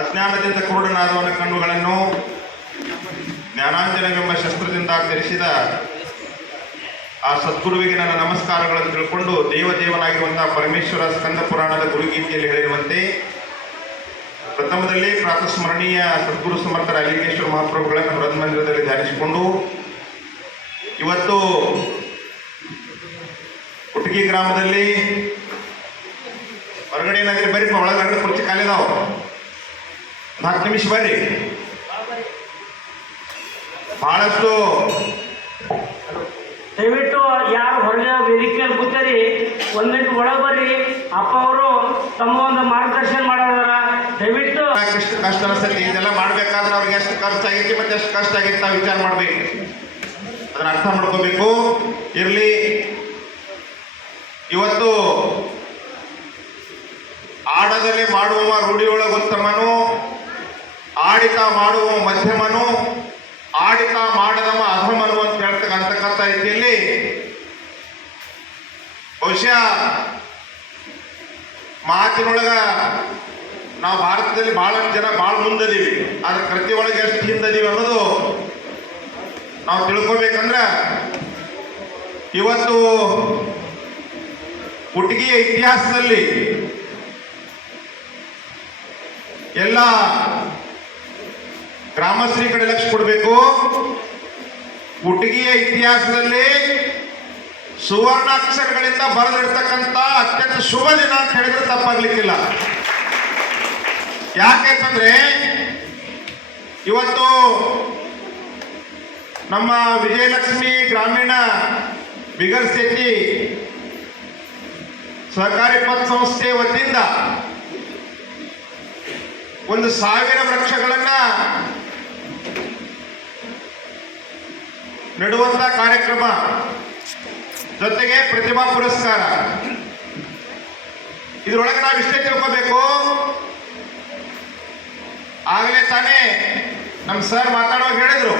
ಅಜ್ಞಾನದಿಂದ ಕುರುಡನಾದವನ ಕಣ್ಣುಗಳನ್ನು ಜ್ಞಾನಾಂಜನವೆಂಬ ಶಸ್ತ್ರದಿಂದ ಧರಿಸಿದ ಆ ಸದ್ಗುರುವಿಗೆ ನನ್ನ ನಮಸ್ಕಾರಗಳನ್ನು ತಿಳ್ಕೊಂಡು ದೇವದೇವನಾಗಿರುವಂತಹ ಪರಮೇಶ್ವರ ಸ್ಕಂದ ಪುರಾಣದ ಗುರುಗೀತೆಯಲ್ಲಿ ಹೇಳಿರುವಂತೆ ಪ್ರಥಮದಲ್ಲಿ ಪ್ರಾತಸ್ಮರಣೀಯ ಸದ್ಗುರು ಸಮರ್ಥ ಅಲಿಂಗೇಶ್ವರ ಮಹಾಪ್ರಭುಗಳನ್ನು ಹೃದಮಂದಿರದಲ್ಲಿ ಧ್ಯಾನಿಸಿಕೊಂಡು ಇವತ್ತು ಕುಟಗಿ ಗ್ರಾಮದಲ್ಲಿ ಹೊರಗಡೆ ಏನಾದ್ರೆ ಬರ್ರಿ ಒಳಗಡೆ ಕುರ್ಚಿ ಖಾಲಿದಾವ 4 ನಿಮಿಷ ಬರ್ರಿ. ಬಹಳಷ್ಟು ದಯವಿಟ್ಟು ಯಾರು ಹೊರಗೆ ವೇದಿಕೆಯಲ್ಲಿ ಕೂತರಿ 1 ಮಿನಿಟ್ ಒಳಗೆ ಬರ್ರಿ. ಅಪ್ಪ ಅವರು ತಮ್ಮ ಒಂದು ಮಾರ್ಗದರ್ಶನ ಮಾಡೋದಾರ. ದಯವಿಟ್ಟು ಕಷ್ಟ ಅನಿಸ್ತೈತಿ. ಇದೆಲ್ಲ ಮಾಡ್ಬೇಕಾದ್ರೆ ಅವ್ರಿಗೆ ಎಷ್ಟು ಖರ್ಚಾಗೈತಿ ಮತ್ತೆ ಎಷ್ಟು ಕಷ್ಟ ಆಗೈತಿ ನಾವು ವಿಚಾರ ಮಾಡ್ಬೇಕು, ಅದನ್ನ ಅರ್ಥ ಮಾಡ್ಕೋಬೇಕು. ಇರ್ಲಿ, ಇವತ್ತು ಆಡದಲ್ಲಿ ಮಾಡುವ ರೂಢಿಯೊಳಗೆ ಉತ್ತಮನು, ಆಡಿತ ಮಾಡುವ ಮಧ್ಯಮನು, ಆಡಿತ ಮಾಡದವ ಅಧಮನು ಅಂತ ಹೇಳ್ತಕ್ಕಂಥ ರೀತಿಯಲ್ಲಿ ಬಹುಶಃ ಮಾತಿನೊಳಗ ನಾವು ಭಾರತದಲ್ಲಿ ಬಹಳಷ್ಟು ಜನ ಭಾಳ ಮುಂದದೀವಿ, ಆದ್ರೆ ಕೃತಿ ಒಳಗೆ ಎಷ್ಟು ಹಿಂದದೀವಿ ಅನ್ನೋದು ನಾವು ತಿಳ್ಕೊಬೇಕಂದ್ರೆ ಇವತ್ತು ಕುಟಗಿಯ ಇತಿಹಾಸದಲ್ಲಿ ಎಲ್ಲ ಗ್ರಾಮಸ್ಥರ ಕಡೆ ಲಕ್ಷ್ಯ ಕೊಡಬೇಕು. ಕುಟಗಿಯ ಇತಿಹಾಸದಲ್ಲಿ ಸುವರ್ಣಾಕ್ಷರಗಳಿಂದ ಬರೆದಿರ್ತಕ್ಕಂಥ ಅತ್ಯಂತ ಶುಭ ದಿನ ಅಂತ ಹೇಳಿದ್ರೆ ತಪ್ಪಾಗ್ಲಿಕ್ಕಿಲ್ಲ. ಯಾಕೆಂತಂದ್ರೆ ಇವತ್ತು ನಮ್ಮ ವಿಜಯಲಕ್ಷ್ಮಿ ಗ್ರಾಮೀಣ ಬಿಗರ್ ಶೆಟ್ಟಿ ಸಹಕಾರಿ ಪತ್ ಸಂಸ್ಥೆ ವತಿಯಿಂದ 1,000 ವೃಕ್ಷಗಳನ್ನ ನೆಡುವಂತ ಕಾರ್ಯಕ್ರಮ, ಜೊತೆಗೆ ಪ್ರತಿಭಾ ಪುರಸ್ಕಾರ. ಇದರೊಳಗೆ ನಾವು ಇಷ್ಟೇ ತಿಳ್ಕೋಬೇಕು. ಆಗಲೇ ತಾನೇ ನಮ್ಮ ಸರ್ ಮಾತಾಡುವಾಗ ಹೇಳಿದ್ರು,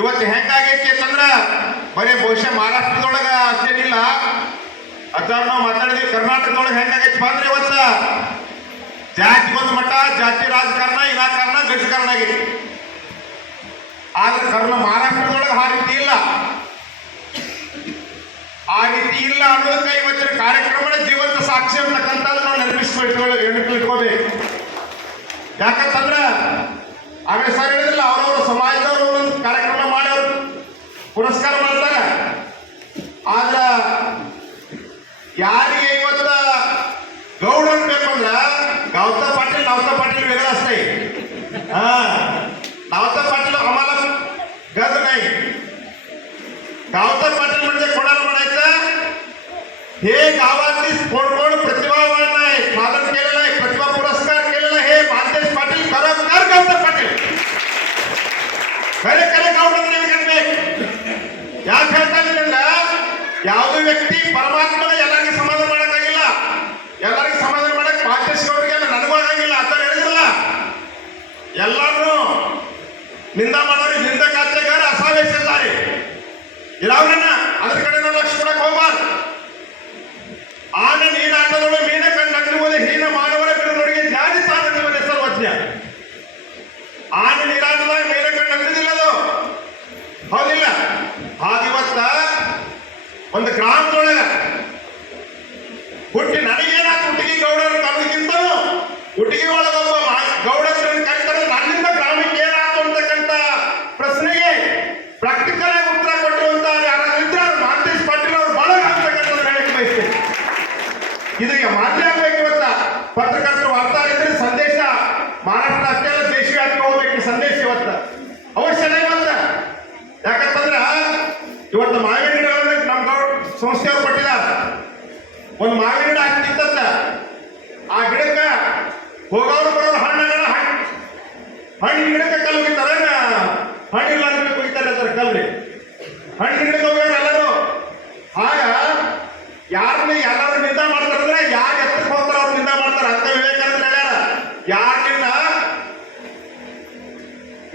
ಇವತ್ತು ಹೆಂಗಾಗೈತಿ ಅಂತಂದ್ರ ಬರೀ ಬಹುಶಃ ಮಹಾರಾಷ್ಟ್ರದೊಳಗ ಅಷ್ಟೇನಿಲ್ಲ, ಅಥವಾ ನಾವು ಮಾತಾಡಿದ್ವಿ ಕರ್ನಾಟಕದೊಳಗೆ ಹೆಂಗಾಗೈತಿ ಅಂದ್ರೆ ಇವತ್ತ ಜಾತಿಗೊಂದು ಮಠ, ಜಾತಿ ರಾಜಕಾರಣ, ವಿನಾಕಾರಣ, ಗಜಕಾರಣ ಆಗೈತಿ. ಆದ್ರೆ ಮಹಾರಾಷ್ಟ್ರದೊಳಗೆ ಆ ರೀತಿ ಇಲ್ಲ. ಆ ರೀತಿ ಇಲ್ಲ ಅನ್ನೋದಕ್ಕೆ ಇವತ್ತಿನ ಕಾರ್ಯಕ್ರಮದ ಜೀವಂತ ಸಾಕ್ಷಿ ಅಂತಕ್ಕಂಥದ್ದು ನಾವು ನೆನಪಿಸ್ಕೊಳ್ಬೇಕು. ಯಾಕಂತಂದ್ರ ಆಮೇಲೆ ಸರ್ ಹೇಳಿದ್ರಲ್ಲ, ಅವರವರ ಸಮಾಜದವರು ಒಂದು ಕಾರ್ಯಕ್ರಮ ಮಾಡಿ ಅವರು ಪುರಸ್ಕಾರ ಮಾಡ್ತಾರೆ. ಆದ್ರ ಯಾರಿಗೆ ಇವತ್ತ ಗೌಡ ಅನ್ಬೇಕು ಅಂದ್ರ गावता पाटील नावता पाटील वेगळा असते. नावता पाटील आम्हाला गज नाही. गावता पाटील म्हणजे कोणाला म्हणायचं, हे गावातली कोण प्रतिभावान आहे, साधन केलेलं आहे, प्रतिभा पुरस्कार केलेला हे मानदेश पाटील खरोखर गावता पाटील खरे खरे ಗೌಡರನ್ನ ನೆನಪಿಡ್ಬೇಕು. ಯಾಕೆ ಹೇಳ್ತಾನೆ ಅಂದ್ರೆ ಯಾವುದೇ ವ್ಯಕ್ತಿ ಪರಮಾತ್ಮ ಎಲ್ಲರಿಗೂ ಸಮಾಧಾನ ಮಾಡೋಕ್ಕಾಗಿಲ್ಲ, ಎಲ್ಲರಿಗೂ ಸಮಾಧಾನ ಮಾಡಕ್ ಮಾತೇಶ್ ಗೌಡರಿಗೆ ನನಗೂ ಆಗಂಗಿಲ್ಲ ಅಂತ ಹೇಳಿದ್ರಲ್ಲ. ಎಲ್ಲರೂ ನಿಂದ ಮಾಡೋರು ನಿಂದ ಕಾಚಗಾರ ಅಸಾವೇಶದಾರಿ ಇರಾವ್ರನ್ನ ಅದ್ರ ಕಡೆ ನಾವು ಲಕ್ಷ್ಯ ಕೊಡಕ್ ಹೋಗ್ಬಾರ್ದು. ಆನ ನೀನಾಟದೊಳು ಮೀನ ಕಂಡು ಹೀನ ಮಾಡುವರ ಬಿರುನುಡಿಗೆ ಜ್ಞಾನಿ ಸಾಧನೆ ಸರ್ವಜ್ಞ. ಆನ ನೀರಾಟದಾಗ ಮೀನ ಕಂಡು ಅಂದಿಲ್ಲದು ಹೌದಿಲ್ಲ. ಹಾಗಿವತ್ತ ಒಂದು ಗ್ರಾಮದೊಳಗೆ ಹುಟ್ಟಿ ನನಗೇನ ಕುಟಗಿ ಗೌಡರು ಕನ್ನೋದಕ್ಕಿಂತಲೂ ಕುಟಗಿ ಒಳಗೊಬ್ಬ ಗೌಡರನ್ನು ಕರೀತಾರೆ, ನನ್ನಿಂದ ಗ್ರಾಮಕ್ಕೆ ಏನಾಯ್ತು ಅಂತಕ್ಕಂಥ ಪ್ರಶ್ನೆಗೆ ಪ್ರಾಕ್ಟಿಕಲ್ ಆಗಿ ಉತ್ತರ ಕೊಟ್ಟಿರುವಂತ ಯಾರಾದ್ರೂ ಮಾಂತೇಶ್ ಪಾಟೀಲ್ ಅವರು ಬಹಳ ಆಗ್ತಕ್ಕಂಥ ಹೇಳಕ್ಕೆ ಬಯಸ್ತೇನೆ. ಇದು ಮಾನ್ಯ ಆಗ್ಬೇಕು. ಇವತ್ತ ಪತ್ರಕರ್ತರು ವಾರ್ತಾಹರಿದ್ರೆ ಸಂದೇಶ ಮಹಾರಾಷ್ಟ್ರ ಅಷ್ಟೇ ಅಲ್ಲ, ದೇಶವ್ಯಾಪಿ ಹೋಗ್ಬೇಕು ಈ ಸಂದೇಶ ಇವತ್ತ ಅವಶ್ಯನೇ ಇವತ್ತ. ಯಾಕಂತಂದ್ರ ಇವತ್ತು ಮಾವಿನ ಗಿಡಗಳನ್ನು ನಮ್ಮ ಸಂಸ್ಥೆಯವರು ಕೊಟ್ಟಿದ್ದಾರೆ. ಒಂದು ಮಾವಿನ ಗಿಡ ಹಾಕಿತ್ತಂತ, ಆ ಗಿಡಕ್ಕೆ ಹೋಗೋರು ಬರೋರು ಹಣ್ಣಿನ ಗಿಡಕ್ಕೆ ಕಲ್ಲು ಕುಯ್ತಾರೆ, ಹಣ್ಣಿಲ್ಲ ಅಂತ ಕುಯ್ತಾರೆ ಅಂತಾರೆ ಕಲ್ರಿ. ಹಣ್ಣಿನ ಗಿಡಕ್ಕೆ ಹೋಗ್ಯಾರ ಎಲ್ಲರೂ. ಆಗ ಯಾರನ್ನ ಎಲ್ಲರೂ ನಿಂದ ಮಾಡ್ತಾರಂದ್ರೆ ಯಾರು ಎತ್ತಕ್ಕೆ ಹೋಗ್ತಾರ ಅವ್ರು ನಿಂದ ಮಾಡ್ತಾರೆ ಅಂತ ವಿವೇಕಾನಂದ ಹೇಳ್ಯಾರ. ಯಾರನ್ನ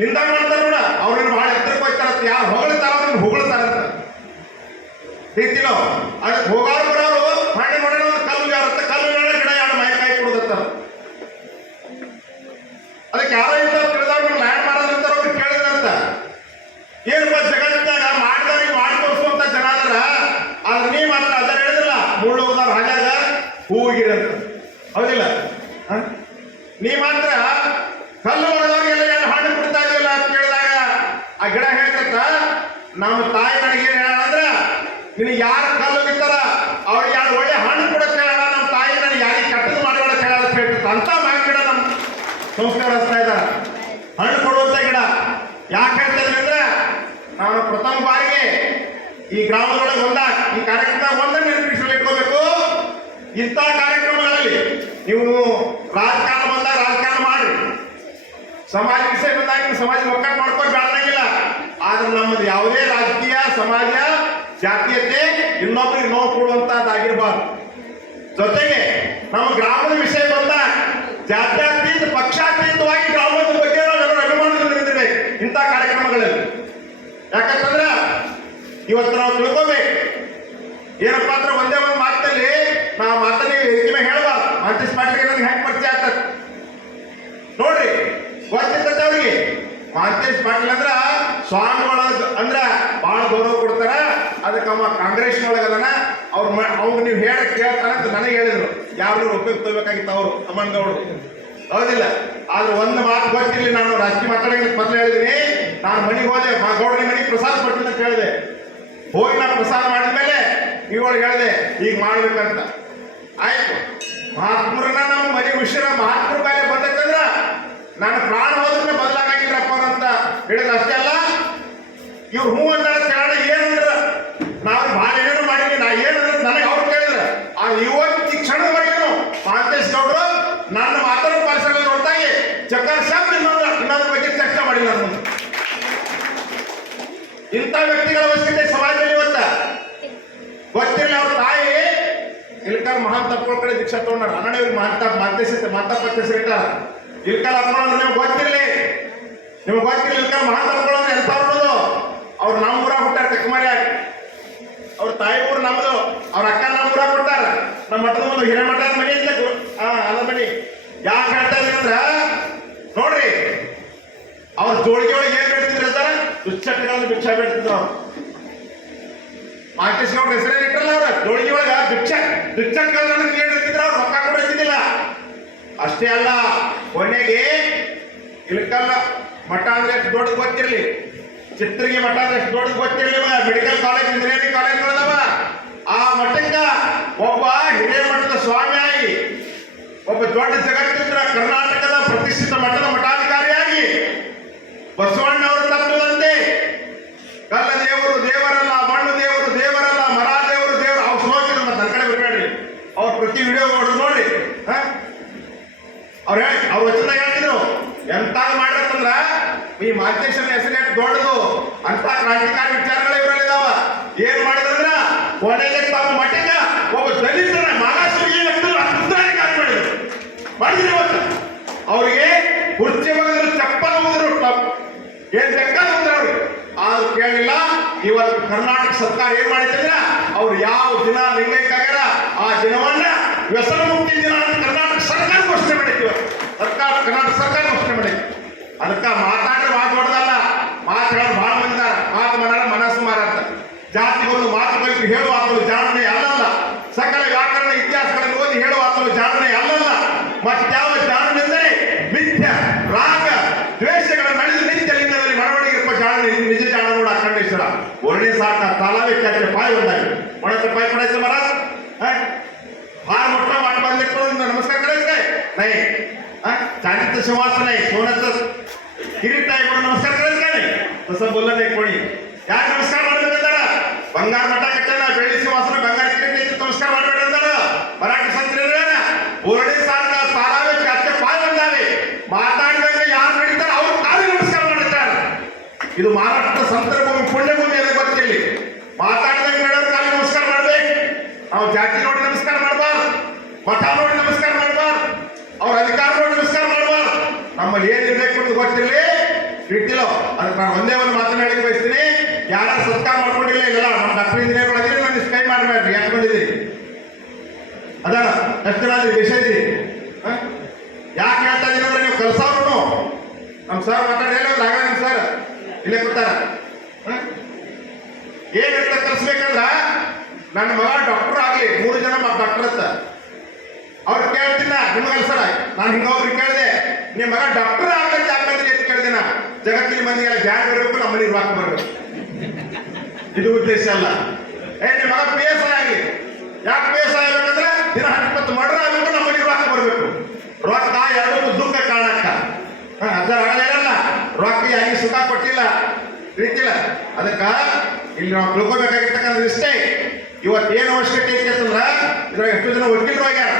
ನಿಂದ ಮಾಡ್ತಾರ ನೋಡ ಅವ್ರನ್ನ ಬಹಳ ಎತ್ತರಕ್ಕೆ ಹೋಗ್ತಾರಂತ, ಯಾರು ಹೊಗಳ್ತಾರ ಅವ್ರನ್ನ ಹೊಗಳ್ತಾರಂತ ರೀತಿಲೋ. ಅದಕ್ಕೆ ಹೋಗಾರು ಬರೋರು ಹಣ್ಣಿನ ಹೊಡೆ ಕಲ್ಲು ಯಾರತ್ತ ಕಲ್ಲು ಹೂವಿಗಿರಿ ಅಂತ, ಹೌದಿಲ್ಲ? ನೀ ಮಾತ್ರ ಕಲ್ಲು ಹೊಡೆದವ್ರಿಗೆಲ್ಲ ಏನು ಹಣ್ಣು ಕೊಡ್ತಾ ಇದೆಯಲ್ಲ ಅಂತ ಕೇಳಿದಾಗ ಆ ಗಿಡ ಹೇಳ್ತಕ್ಕ, ನಮ್ಮ ತಾಯಿ ನನಗೇನು ಹೇಳಂದ್ರ, ನಿನಗೆ ಯಾರು ಕಲ್ಲು ಬಿತ್ತಾರ ಅವ್ರಿಗೆ ಯಾರು ಒಳ್ಳೆ ಹಣ್ಣು ಕೊಡಕ್ಕೆ ಹೇಳ, ನಮ್ಮ ತಾಯಿ ನನಗೆ ಯಾರಿಗೆ ಕೆಟ್ಟದ್ದು ಮಾಡಿಕೊಡಕ್ಕೆ ಹೇಳ ಅಂತ ಹೇಳ್ತಿತ್ತು. ಅಂತ ಮಾವಿನ ಗಿಡ ನಮ್ಮ ಸಂಸ್ಕಾರ ಹಚ್ತಾ ಇದ್ದಾರೆ, ಹಣ್ಣು ಕೊಡುವಂತ ಗಿಡ. ಯಾಕೆ ಹೇಳ್ತಾ ಇದ್ರಿ ಅಂದ್ರೆ, ನಾನು ಪ್ರಥಮ ಬಾರಿಗೆ ಈ ಗ್ರಾಮದೊಳಗೆ ಈ ಕಾರ್ಯಕ್ರಮ ನೆನಪಿಸಲು ಇಟ್ಕೋಬೇಕು. ಇಂಥ ಕಾರ್ಯಕ್ರಮಗಳಲ್ಲಿ ನೀವು ರಾಜಕಾರಣ ಬಂದಾಗ ರಾಜಕಾರಣ ಮಾಡಿ, ಸಮಾಜ ವಿಷಯ ಬಂದಾಗ ನೀವು ಸಮಾಜ ಒಕ್ಕಟ್ಟು ಮಾಡ್ಕೊಂಡು ಬೇಡಂಗಿಲ್ಲ. ಆದ್ರೆ ನಮ್ಮದು ಯಾವುದೇ ರಾಜಕೀಯ, ಸಮಾಜ, ಜಾತೀಯತೆ ಇನ್ನೊಬ್ಬರಿಗೆ ನೋವು ಕೊಡುವಂತದ್ದಾಗಿರ್ಬಾರ್ದು. ಜೊತೆಗೆ ನಮ್ಮ ಗ್ರಾಮದ ವಿಷಯ ಬಂದಾಗ ಜಾತ್ಯತೀತ, ಪಕ್ಷಾತೀತವಾಗಿ ಗ್ರಾಮದ ಬಗ್ಗೆ ನಾವೆಲ್ಲರೂ ಅಭಿಮಾನದಿಂದ ನಿಂತಿರ್ಬೇಕು ಇಂಥ ಕಾರ್ಯಕ್ರಮಗಳಲ್ಲಿ. ಯಾಕಂತಂದ್ರೆ ಇವತ್ತು ನಾವು ತಿಳ್ಕೋಬೇಕು ಏನಪ್ಪಾ ಅಂದ್ರೆ, ಒಂದೇ ಒಂದು ಮಾತಲ್ಲಿ ನಾವು ಮಾತಲ್ಲಿ ಹೆಚ್ಚಿನ ಹೇಳಬಾರ್ದು. ಮಾಂತೇಶ್ ಪಾಟೀಲ್ ನನಗೆ ಹೆಂಗೆ ಪರಿಚಯ ಆಗ್ತದೆ ನೋಡ್ರಿ, ಗೊತ್ತಿರ್ತದೆ ಅವ್ರಿಗೆ. ಮಾಂತೇಶ್ ಪಾಟೀಲ್ ಅಂದ್ರ ಸ್ವಾಮಿಗಳ ಅಂದ್ರ ಬಹಳ ಗೌರವ ಕೊಡ್ತಾರ. ಅದಕ್ಕೆ ಅವ ಕಾಂಗ್ರೆಸ್ನೊಳಗದನ ಅವ್ರು ನೀವು ಹೇಳ ಕೇಳ್ತಾರಂತ ನನಗೆ ಹೇಳಿದ್ರು. ಯಾರು ಉಪಯೋಗ ತಗೋಬೇಕಾಗಿತ್ತು ಅವರು ಅಮ್ಮನಗೌಡರು, ಹೌದಿಲ್ಲ? ಆದ್ರೆ ಒಂದು ಮಾತು ಗೊತ್ತಿರಲಿ, ನಾನು ರಾಜಕೀಯ ಮಾತಾಡೋಕೆ ಮೊದಲು ಹೇಳಿದೀನಿ. ನಾನು ಮನೆಗೆ ಹೋದೆ, ಗೌಡನ ಮನೆಗೆ ಪ್ರಸಾದ ಕೊಟ್ಟಿದ್ದ ಅಂತ ಹೇಳಿದೆ. ಹೋಗಿ ನಾನು ಪ್ರಸಾದ ಮಾಡಿದ್ಮೇಲೆ ಇವಾಗ ಹೇಳಿದೆ ಈಗ ಮಾಡ್ಬೇಕಂತ. ಆಯ್ತು, ಮಹಾತ್ಮರನ್ನ ನಮ್ಮ ಮನೆ ವಿಷಯ ಮಹಾತ್ಮರ ಕಾಯಿಲೆ ಬಂದೈತಂದ್ರ ನಾನು ಪ್ರಾಣ ಹೋದ್ರೆ ಬದಲಾಗಿದ್ರಪ್ಪ ಅಂತ ಹೇಳಿದ. ಅಷ್ಟೇ ಅಲ್ಲ, ಇವ್ರು ಹೂ ಅಂತಾರ ಕೇಳೋಣ ಏನಂದ್ರ, ನಾವು ಭಾಳ ಏನೇನು ಮಾಡಿದ್ವಿ, ನಾ ಏನಂದ್ರೆ ನನಗೆ ಅವ್ರು ಕೇಳಿದ್ರ. ಆದ್ರೆ ಇವತ್ತು ಈ ಕ್ಷಣದವರೆಗೂ ಮಾಂತೇಶ್ ಗೌಡರು ನನ್ನ ಮಾತನ್ನು ಪಾಲಿಸಲು ನೋಡ್ತಾಗಿ ಚಕ್ಕರ್ ಶಬ್ದ ಇನ್ನೊಂದ್ರ ಬಗ್ಗೆ ಚರ್ಚೆ ಮಾಡಿಲ್ಲ. ನಾನು ಇಂಥ ವ್ಯಕ್ತಿಗಳ ಅವಶ್ಯಕತೆ ಸಮಾಜದಲ್ಲಿ ಇವತ್ತ ಗೊತ್ತಿರಲಿ. ಅವ್ರ ತಾಯಿ ಇಲ್ಕಲ್ ಮಹಾನ್ ತಪ್ಪಳ ಕಡೆ ದೀಕ್ಷಾ ತಗೊಂಡ್ರ, ಅನ್ನಡೇ ಇವ್ರಿಗೆ ಮಾತಪ್ಪ ಇಟ್ಟಾರ. ಇಲ್ಕಲ್ ಹಾಕೊಳ್ಳೋದು ನಿಮ್ಗೆ ಗೊತ್ತಿರಲಿ, ಇಲ್ಕಲ್ ಮಹಾನ್ ತಪ್ಕೊಳ್ಳೋದು ಎಂತ ಅನ್ನೋದು. ಅವ್ರು ನಮ್ಮ ಊರಾಗ ಹುಟ್ಟಾರ, ಕಕ್ಕಮಾರಿಯಾಗಿ. ಅವ್ರ ತಾಯಿ ಊರು ನಮ್ದು, ಅವ್ರ ಅಕ್ಕ ನಮ್ಮ ಊರಾಗ ಕೊಟ್ಟಾರ. ನಮ್ಮ ಮಠದ ಮುಂದೆ ಹಿರೇಮಠದ ಮನೆ ಇದ್ದ ಅದ ಮನೆ. ಯಾಕೆ ಹೇಳ್ತಾ ಇದ್ರಿ ಅಂದ್ರ ನೋಡ್ರಿ, ಅವ್ರ ಜೋಳಿಗೆ ಒಳಗೆ ಏನ್ ಬೇಡ್ತಿದ್ರು ಅಂತಾರ, ದುಶ್ಚಟಗಳನ್ನು ಭಿಕ್ಷಾ ಬೇಡ್ತಿದ್ರು. ಅವ್ರು ಮಾಂತೇಶ್ ಗೌಡ್ರ ಹೆಸರೇ ಇಟ್ಟರಲ್ಲ, ಅವ್ರ ಜೋಳಿಗೆ ಒಳಗ ಭಿಕ್ಷಕಗಳನ್ನು ಕೇಳಿರ್ತಿದ್ರು. ಅವ್ರು ರೊಕ್ಕ ಕೂಡ ಇದ್ದಿದ್ದಿಲ್ಲ. ಅಷ್ಟೇ ಅಲ್ಲ, ಕೊನೆಗೆ ಇಲ್ಕಲ್ಲ ಮಠ ಅಂದ್ರೆ ಎಷ್ಟು ದೊಡ್ಡದು ಗೊತ್ತಿರಲಿ, ಚಿತ್ರಗಿ ಮಠ ಅಂದ್ರೆ ಎಷ್ಟು ದೊಡ್ಡದು ಗೊತ್ತಿರಲಿ. ಮೆಡಿಕಲ್ ಕಾಲೇಜ್, ಇಂಜಿನಿಯರಿಂಗ್ ಕಾಲೇಜ್ಗಳದವ. ಆ ಮಠಕ್ಕ ಒಬ್ಬ ಹಿರಿಯ ಮಠದ ಸ್ವಾಮಿಯಾಗಿ, ಒಬ್ಬ ದೊಡ್ಡ ಜಗತ್ತಿನ ಕರ್ನಾಟಕದ ಪ್ರತಿಷ್ಠಿತ ಮಠದ ಮಠಾಧಿಕಾರಿಯಾಗಿ ಬಸವಣ್ಣವರು ತಪ್ಪದಂತೆ ಕಲ್ಲ ದೇವರು ದೇವರಲ್ಲ, ಮಣ್ಣು ದೇವರು ದೇವರಲ್ಲ, ಮರ ದೇವರು ದೇವರು. ಅವ್ರು ಶ್ಲೋಕಿದ್ರು, ಮತ್ತೆ ನನ್ನ ಕಡೆ ಬರಬೇಡ್ರಿ. ಅವ್ರ ಪ್ರತಿ ವಿಡಿಯೋ ನೋಡಿ ಅವ್ರ ವಚನದಾಗ ಹೇಳ್ತಿದ್ರು, ಎಂತಾದ್ ಮಾಡಿರತ್ತಂದ್ರ ಈ ಮಾಂತೇಶನ ಹೆಸರು ದೊಡ್ಡದು ಅಂತ ಕ್ರಾಂತಿಕಾರಿ ವಿಚಾರಗಳು ಇವರಲ್ಲಿದಾವ. ಏನ್ ಮಾಡಿದ್ರಂದ್ರ ಕೊನೆಗೆ ತಮ್ಮ ಮಠಕ್ಕ ಒಬ್ಬ ದಲಿತರ ಮಹಾರಾಷ್ಟ್ರಿಗೆ ಮಾಡಿದ್ರು. ಇವತ್ತು ಅವ್ರಿಗೆ ಕುರ್ಚಿ ಬಗೆದ್ರು, ಚಪ್ಪಲ ಹೋದ್ರು, ಏನ್ ಬೇಕಾದ್ರೆ ಅವ್ರಿಗೆ ಆದ್ರೂ ಕೇಳಿಲ್ಲ. ಇವತ್ತು ಕರ್ನಾಟಕ ಸರ್ಕಾರ ಏನ್ ಮಾಡಿದ್ರೆ, ಅವ್ರು ಯಾವ ದಿನ ಲಿಂಗೈಕ್ಯಾಗ್ಯಾರ ಆ ದಿನವನ್ನ ವ್ಯಸನ ಮುಕ್ತಿ ದಿನ ಅಂತ ಕರ್ನಾಟಕ ಸರ್ಕಾರ ಘೋಷಣೆ ಮಾಡಿದ್ವಿ. ಕರ್ನಾಟಕ ಸರ್ಕಾರ ಘೋಷಣೆ ಮಾಡಿದ್ವಿ. ಅದಕ್ಕೆ ಮಾತಾಡ್ರೆ ಮಾತು ಹೊಡೆದಲ್ಲ, ಮಾತು ಹೇಳೋದು ಬಹಳ ಮಂದಿದಾರ. ಮಾತು ಮನಾರ ಮನಸ್ಸು ಮಾರಾಟ. ಜಾತಿಗೊಂದು ಮಾತು ಕಲಿತು ಹೇಳುವ ಆತಲು ಜಾಣನೆ ಅಲ್ಲಲ್ಲ. ಸಕಲ ವ್ಯಾಕರಣ ಇತಿಹಾಸಗಳನ್ನು ಓದಿ ಹೇಳುವ ಆತಲು ಜಾಣನೆ ಅಲ್ಲಲ್ಲ. ಮತ್ಯಾವ ಜಾಣನೆಂದರೆ ಮಿಥ್ಯ ರಾಗ ದ್ವೇಷಗಳ ನಡೆದು ನಿತ್ಯ ಲಿಂಗದಲ್ಲಿ ಮರವಣಿಗೆ ಜಾಣನೆ ನಿಜ ಜಾಣ ನೋಡ ಅಖಂಡೇಶ್ವರ ಒಳ್ಳೆ ಸಾಕ ತಾಲವೇ ಕ್ಯಾಚೆ ಪಾಯಿ ಬಂದಾಗಿ ಒಣತೆ ಪಾಯಿ ಪಡಾಯ್ತು ಮರ फार मोठा वाट बांधले करून नमस्कार करायचं काय नाही. चांदीचं सिंहासन आहे, सोन्याचं किरीट आहे, पण नमस्कार करायचं काय नाही. तसं बोललं नाही कोणी. या नमस्कार ಮಾಡ್ಬೇಕಂತಾರ. ಬಂಗಾರ ಮಠ ಕಟ್ಟನ, ಬೆಳ್ಳಿ ಸಿಂಹಾಸನ, ಬಂಗಾರ ಕಿರೀಟ ನಮಸ್ಕಾರ ಮಾಡಬೇಕಂತಾರ. ಮರಾಠಿ ಸಂತರೇನ ಬೋರ್ಡೆ ಸಾರ್ಕ ತಾರಾವೆ ಕ್ಯಾಚೆ ಪಾಯಿ ಬಂದಾವೆ. ಮಾತಾಡಿದಾಗ ಯಾರು ನಡೀತಾರ ಅವ್ರು ಕಾಲಿಗೆ ನಮಸ್ಕಾರ ಮಾಡ್ತಾರೆ. ಇದು ಮಹಾರಾಷ್ಟ್ರ ಸಂತರ ಭೂಮಿ, ಪುಣ್ಯ ಭೂಮಿ ಅದ ಗೊತ್ತಿರಲಿ. ಮಾತಾಡಿದಾಗ ಮೇಡಮ್ ಕಾಲಿಗೆ ನಮಸ್ಕಾರ ಮಾಡ್ಬೇಕು. ನಾವು ಜಾತಿ ನೋಡಿ ನಮಸ್ಕಾರ ಮಾಡಬಾರ್ದು, ಮಠ ನೋಡಿ ನಮಸ್ಕಾರ ಮಾಡಬಾರ್ದು, ಅವ್ರ ಅಧಿಕಾರ ನೋಡಿ ನಮಸ್ಕಾರ ಮಾಡಬಾರ್ದು. ನಮ್ಮಲ್ಲಿ ಏನಿರ್ಬೇಕು ಅಂತ ಗೊತ್ತಿರಲಿ, ಇಟ್ಟಿಲ್ಲ. ಅದಕ್ಕೆ ನಾನು ಒಂದೇ ಒಂದು ಮಾತನ್ನ ಹೇಳಕ್ಕೆ ಬಯಸ್ತೀನಿ. ಯಾರು ಸತ್ಕಾರ ಮಾಡ್ಕೊಂಡಿಲ್ಲ ಇಲ್ಲ, ನಮ್ಮ ಡಾಕ್ಟರ್ ಇಂಜಿನಿಯರ್ಗಳು ಅದಿರಿ, ನಾನು ಕೈ ಮಾಡಬೇಡ್ರಿ. ಯಾಕೆ ಬಂದಿದ್ದೀರಿ ಅದ ಎಷ್ಟು ಜನ ದೇಶ ಇದ್ದೀರಿ. ಯಾಕೆ ಹೇಳ್ತಾ ಇದೀನಿ ಅಂದ್ರೆ, ನೀವು ಕಲ್ಸವ್ರು ನಮ್ಮ ಸರ್ ಮಾತಾಡಿಲ್ಲ ರಾಘವೇಂದ್ರ ನಮ್ಮ ಸರ್ ಇಲ್ಲೇ ಕೂತಾರ. ಏನಿರ್ತ ಕಲಿಸ್ಬೇಕಂದ್ರ, ನನ್ನ ಮಗ ಡಾಕ್ಟರ್ ಆಗಲಿ, 3 ಜನ ಡಾಕ್ಟರ್ ಅಂತ ನಿಮಗಲ್ಲ ಸರ, ನಾನು ಹಿಂಗೊಬ್ರಿಗೆ ಕೇಳಿದೆ, ನಿಮ್ಮ ಮಗ ಡಾಕ್ಟರ್ ಆಗತ್ತೆ ಯಾಕಂದ್ರೆ ಎಷ್ಟು ಕೇಳಿದೆ ನಾ, ಜಗತ್ತಿನ ಮಂದಿಗೆಲ್ಲ ಜ್ಞಾನ ಬರಬೇಕು, ನಮ್ಮಲ್ಲಿ ರೊಕ್ಕ ಬರಬೇಕು, ಇದು ಉದ್ದೇಶ ಅಲ್ಲ. ನಿಮ್ಮ ಮಗ PS ಆಗಲಿ, ಯಾಕೆ PS ಆಗ್ಬೇಕಂದ್ರೆ ದಿನ 20 ಮರ್ಡರ್ ಆಗಬೇಕು, ನಮ್ಮಲ್ಲಿ ರೊಕ್ಕ ಬರಬೇಕು. ರೊಕ್ಕ ಎರಡು ದುಃಖ ಕಾರಣಕ್ಕ ಅದರ ಹೇಳಲ್ಲ, ರೊಕ್ಕ ಯಾಕೆ ಸುಖ ಕೊಟ್ಟಿಲ್ಲ ರೀತಿಲ್ಲ. ಅದಕ್ಕ ಇಲ್ಲಿ ನಾವು ತಿಳ್ಕೊಬೇಕಾಗಿರ್ತಕ್ಕಂಥ ಇಷ್ಟೇ, ಇವತ್ತೇನು ಅವಶ್ಯಕತೆ ಐತೆ ಅಂತಂದ್ರ ಇದ್ರಾಗ ಎಷ್ಟು ಜನ ವಕೀಲರು ಆಗ್ಯಾರ.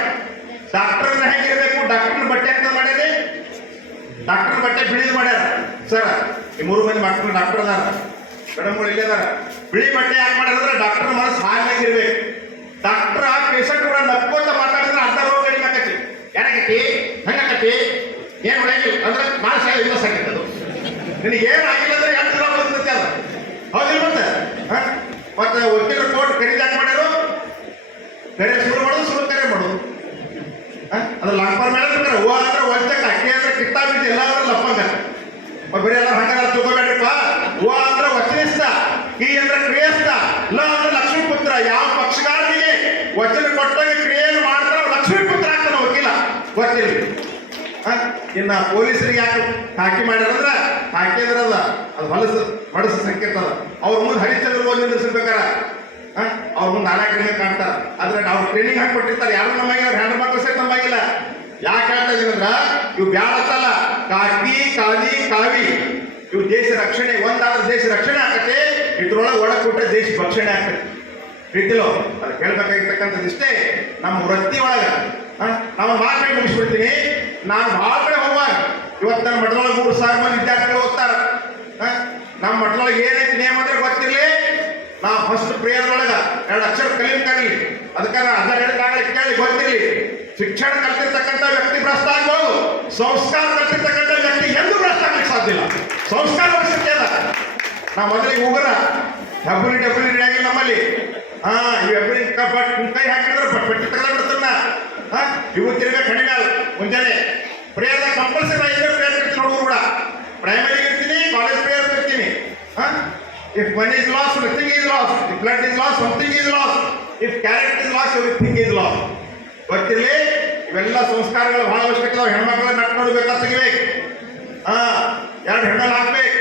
ಡಾಕ್ಟರ್ನ ಹೆಂಗಿರ್ಬೇಕು, ಡಾಕ್ಟರ್ನ ಬಟ್ಟೆ ಅಂತ ಮಾಡ್ಯಾರಿ, ಡಾಕ್ಟರ್ ಬಟ್ಟೆ ಬಿಳಿದು ಮಾಡ್ಯಾರ. ಸರ್ ಈ 3 ಮಂದಿ ಮಕ್ಕಳು ಡಾಕ್ಟರ್ ಅದಾರ, ಮೇಡಮ್ಗಳು ಇಲ್ಲೇ ಅದಾರ. ಬಿಳಿ ಬಟ್ಟೆ ಯಾಕೆ ಮಾಡ್ಯಾರಂದ್ರೆ ಡಾಕ್ಟರ್ ಮನಸ್ಸು ಹಾಗಾಗಿರ್ಬೇಕು. ಡಾಕ್ಟರ್ ಆ ಪೇಷಂಟ್ ಕೂಡ ನಕ್ಕೋತ ಮಾತಾಡಿದ್ರೆ ಅರ್ಧ ರೋಗ ಕಡಿಮೆ ಆಕತಿ. ಯಾರಾಗತಿ ಹಂಗಾಕತಿ ಏನು ಹೊಡೆಯಂಗಿಲ್ಲ ಅಂದ್ರೆ ಮಾನಸ ಇಲ್ಲ ಸಾಕಿತ್ತದು, ನಿನಗೆ ಏನು ಆಗಿಲ್ಲ ಅಂದ್ರೆ ಎಷ್ಟು ದಿನ ಬರ್ತೈತೆ ಅದು, ಹೌದಿಲ್ಲ? ಮತ್ತೆ ವಕೀಲರ ಕೋರ್ಟ್ ಖರೀದಿ ಮಾಡ್ಯಾರು, ಕರೆ ಶುರು ಮಾಡೋದು, ಶುರು ಕರೆ ಮಾಡೋದು. ಅದು ಲಾಂಪರ್ ಮೇಲೆ ಹೂವ ಅಂದ್ರೆ ವಂಚಕ, ಅಕ್ಕಿ ಅಂದ್ರೆ ಕಿತ್ತಾ ಬಿದ್ದು ಎಲ್ಲ ಅಂದ್ರೆ ಲಪ್ಪಂಗ. ಬರೀ ಎಲ್ಲ ಹಂಗಾರ ತಗೋಬೇಡ್ರಪ್ಪ. ಹೂವ ಅಂದ್ರೆ ವಚನಿಸ್ತ, ಕೀ ಅಂದ್ರೆ ಕ್ರಿಯಸ್ತ, ಲ ಅಂದ್ರೆ ಲಕ್ಷ್ಮೀ ಪುತ್ರ. ಯಾವ ಪಕ್ಷಗಾರನಿಗೆ ವಚನ ಕೊಟ್ಟಾಗ ಕ್ರಿಯೆಯನ್ನು ಮಾಡ್ತಾರ ಲಕ್ಷ್ಮೀ ಪುತ್ರ ಆಗ್ತಾನ ವಕೀಲ, ಗೊತ್ತಿಲ್ಲ. ಇನ್ನ ಪೊಲೀಸರಿಗೆ ಯಾಕೆ ಹಾಕಿ ಮಾಡ್ಯಾರಂದ್ರ ಹಾಕಿದ್ರದ ಅದು ಹೊಲಸು ಮಡಸು ಸಂಕೇತ ಅದ. ಅವ್ರ ಮುಂದೆ ಹರಿಚಂದ್ರ ಹೋಗಿ ನಿಂದಿರ್ಸ್ಬೇಕಾರ, ಅವ್ರ ಮುಂದೆ ನಾಲ್ಕು ಕಾಣ್ತಾರ. ಆದ್ರೆ ಅವ್ರು ಟ್ರೈನಿಂಗ್ ಹಾಕಿಕೊಟ್ಟಿರ್ತಾರೆ, ಯಾರು ನಮ್ಮಾಗಿಲ್ಲ, ಹೆಣ್ಣು ಮಕ್ಕಳು ಸಹಿತ ನಮ್ಮಾಗಿಲ್ಲ. ಯಾಕೆ ಹೇಳ್ತಾ ಇದೀನಿ ಅಂದ್ರ ಇವು ಬ್ಯಾಡತ್ತಲ್ಲ, ಕಾಕಿ ಕಾದಿ ಕಾವಿ ಇವು ದೇಶ ರಕ್ಷಣೆ. ಒಂದಾದ್ರೆ ದೇಶ ರಕ್ಷಣೆ ಆಗತ್ತೆ, ಇದ್ರೊಳಗೆ ಒಳಗೆ ಕೊಟ್ಟರೆ ದೇಶ ಭಕ್ಷಣೆ ಆಗ್ತದೆ. ರೀತಿಲೋ ಅದು ಕೇಳ್ಬೇಕಾಗಿರ್ತಕ್ಕಂಥದ್ದು ಇಷ್ಟೇ. ನಮ್ಮ ವೃತ್ತಿ ಒಳಗೆ ನಾವು ಮಾತಾಡಿ ಮುಗಿಸ್ಬಿಡ್ತೀನಿ. ನಾನು ಭಾಳ ಕಡೆ ಹೋಗುವಾಗ ಇವತ್ತು ನನ್ನ ಮಠದೊಳಗೆ 3,000 ಮಂದಿ ವಿದ್ಯಾರ್ಥಿಗಳು ಓದ್ತಾರ. ನಮ್ಮ ಮಠದೊಳಗೆ ಏನೈತಿ ನೇಮ ಅಂದ್ರೆ ಗೊತ್ತಿರಲಿ. ನಾ ಫಸ್ಟ್ ಪ್ರೇಯರ್ದೊಳಗೆ 2 ಅಕ್ಷರ ಕಲಿಲಿ, ಅದಕ್ಕೆ ಅದರ ಕೇಳಿ ಗೊತ್ತಿರಲಿ. ಶಿಕ್ಷಣ ಕಲ್ತಿರ್ತಕ್ಕಂಥ ವ್ಯಕ್ತಿ ಭ್ರಷ್ಟ ಆಗ್ಬೋದು, ಸಂಸ್ಕಾರ ಕಲ್ತಿರ್ತಕ್ಕಂಥ ವ್ಯಕ್ತಿ ಎಂದೂ ಭ್ರಷ್ಟ ಆಗ್ಲಿಕ್ಕೆ ಸಾಧ್ಯ ಇಲ್ಲ. ಸಂಸ್ಕಾರ ಅವಶ್ಯಕತೆ ಅದ. ನಾವು ಮೊದಲಿಗೆ ಉಗುರ ಡಬ್ಬಲಿ ಆಗಿಲ್ಲ ನಮ್ಮಲ್ಲಿ. ಈ ಹೆಬ್ಬುಲಿ ಕೈ ಹಾಕಿದ್ರೆ ಪಟ್ಟಿ ತೆಗೆದ ಬಿಡ್ತಾನ. ಇವು ತಿರ್ಬೇಕು ಕಡಿಮೆ ಅಲ್ಲ. ಮುಂಜಾನೆ ಪ್ರೇಯರ್ದಾಗ ಕಂಪಲ್ಸರಿ ಇದ್ರೆ ಪ್ರೇಯರ್ ಇರ್ತೀನಿ, ಹುಡುಗರು ಕೂಡ ಪ್ರೈಮರಿಗೆ ಇರ್ತೀನಿ, ಕಾಲೇಜ್ ಪ್ರೇಯರ್ ಇರ್ತೀನಿ. If money is lost, everything is lost. If blood is lost, something is lost. If character is lost, everything is lost. ಗೊತ್ತಿರಲಿ, ಇವೆಲ್ಲ ಸಂಸ್ಕಾರಗಳು ಬಹಳ ಅವಶ್ಯಕತೆ. ಹೆಣ್ಮಕ್ಳ ನಟ್ ನೋಡ್ಬೇಕಾ ತೆಗಿಬೇಕು. 2 ಹೆಣ್ಣಲ್ಲಿ ಹಾಕ್ಬೇಕು.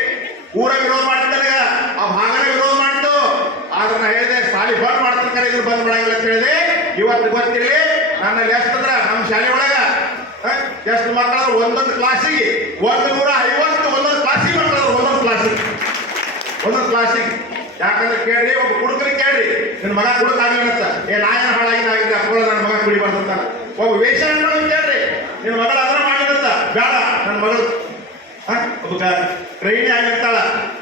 ಊರ ವಿರೋಧ ಮಾಡ್ತಾನೆ, ಆ ಭಾಗನ ವಿರೋಧ ಮಾಡ್ತು. ಆದ್ರೆ ನಾ ಹೇಳಿದೆ ಸಾಲಿ ಬಂದ್ ಮಾಡ್ತಾರೆ, ಕರೆ ಇದ್ರು ಬಂದ್ ಮಾಡಂಗಿಲ್ಲ ಅಂತ ಹೇಳಿದೆ. ಇವತ್ತು ಗೊತ್ತಿರಲಿ, ನನ್ನಲ್ಲಿ ಎಷ್ಟಂದ್ರ ನಮ್ಮ ಶಾಲೆ ಒಳಗ ಎಷ್ಟು ಮಕ್ಕಳು ಒಂದೊಂದು ಕ್ಲಾಸಿಗೆ 150 ಒಂದೊಂದು ಕ್ಲಾಸಿಗೆ ಮಕ್ಕಳು, ಒಂದೊಂದು ಕ್ಲಾಸಿಗೆ. ಯಾಕಂದ್ರೆ ಕೇಳ್ರಿ, ಒಬ್ಬ ಕುಡುಕರಿಗೆ ಕೇಳ್ರಿ, ನಿನ್ನ ಮಗ ಕುಡುಕ ಆಗ್ಲಿರಂತ, ನಾ ಏನು ಹಾಳಾಗಿದ್ದೆ ಅಪ್ಪ ನನ್ನ ಮಗ ಕುಡಿ ಬರ್ತಾನ. ಒಬ್ಬ ವೇಷ ಕೇಳ್ರಿ, ನಿನ್ನ ಮಗಳು ಅದನ್ನ ಮಾಡಿದಂತ, ಬೇಡ ನನ್ನ ಮಗಳು ಒಬ್ಬ ಟ್ರೈನಿ ಆಗಿರ್ತಾಳ.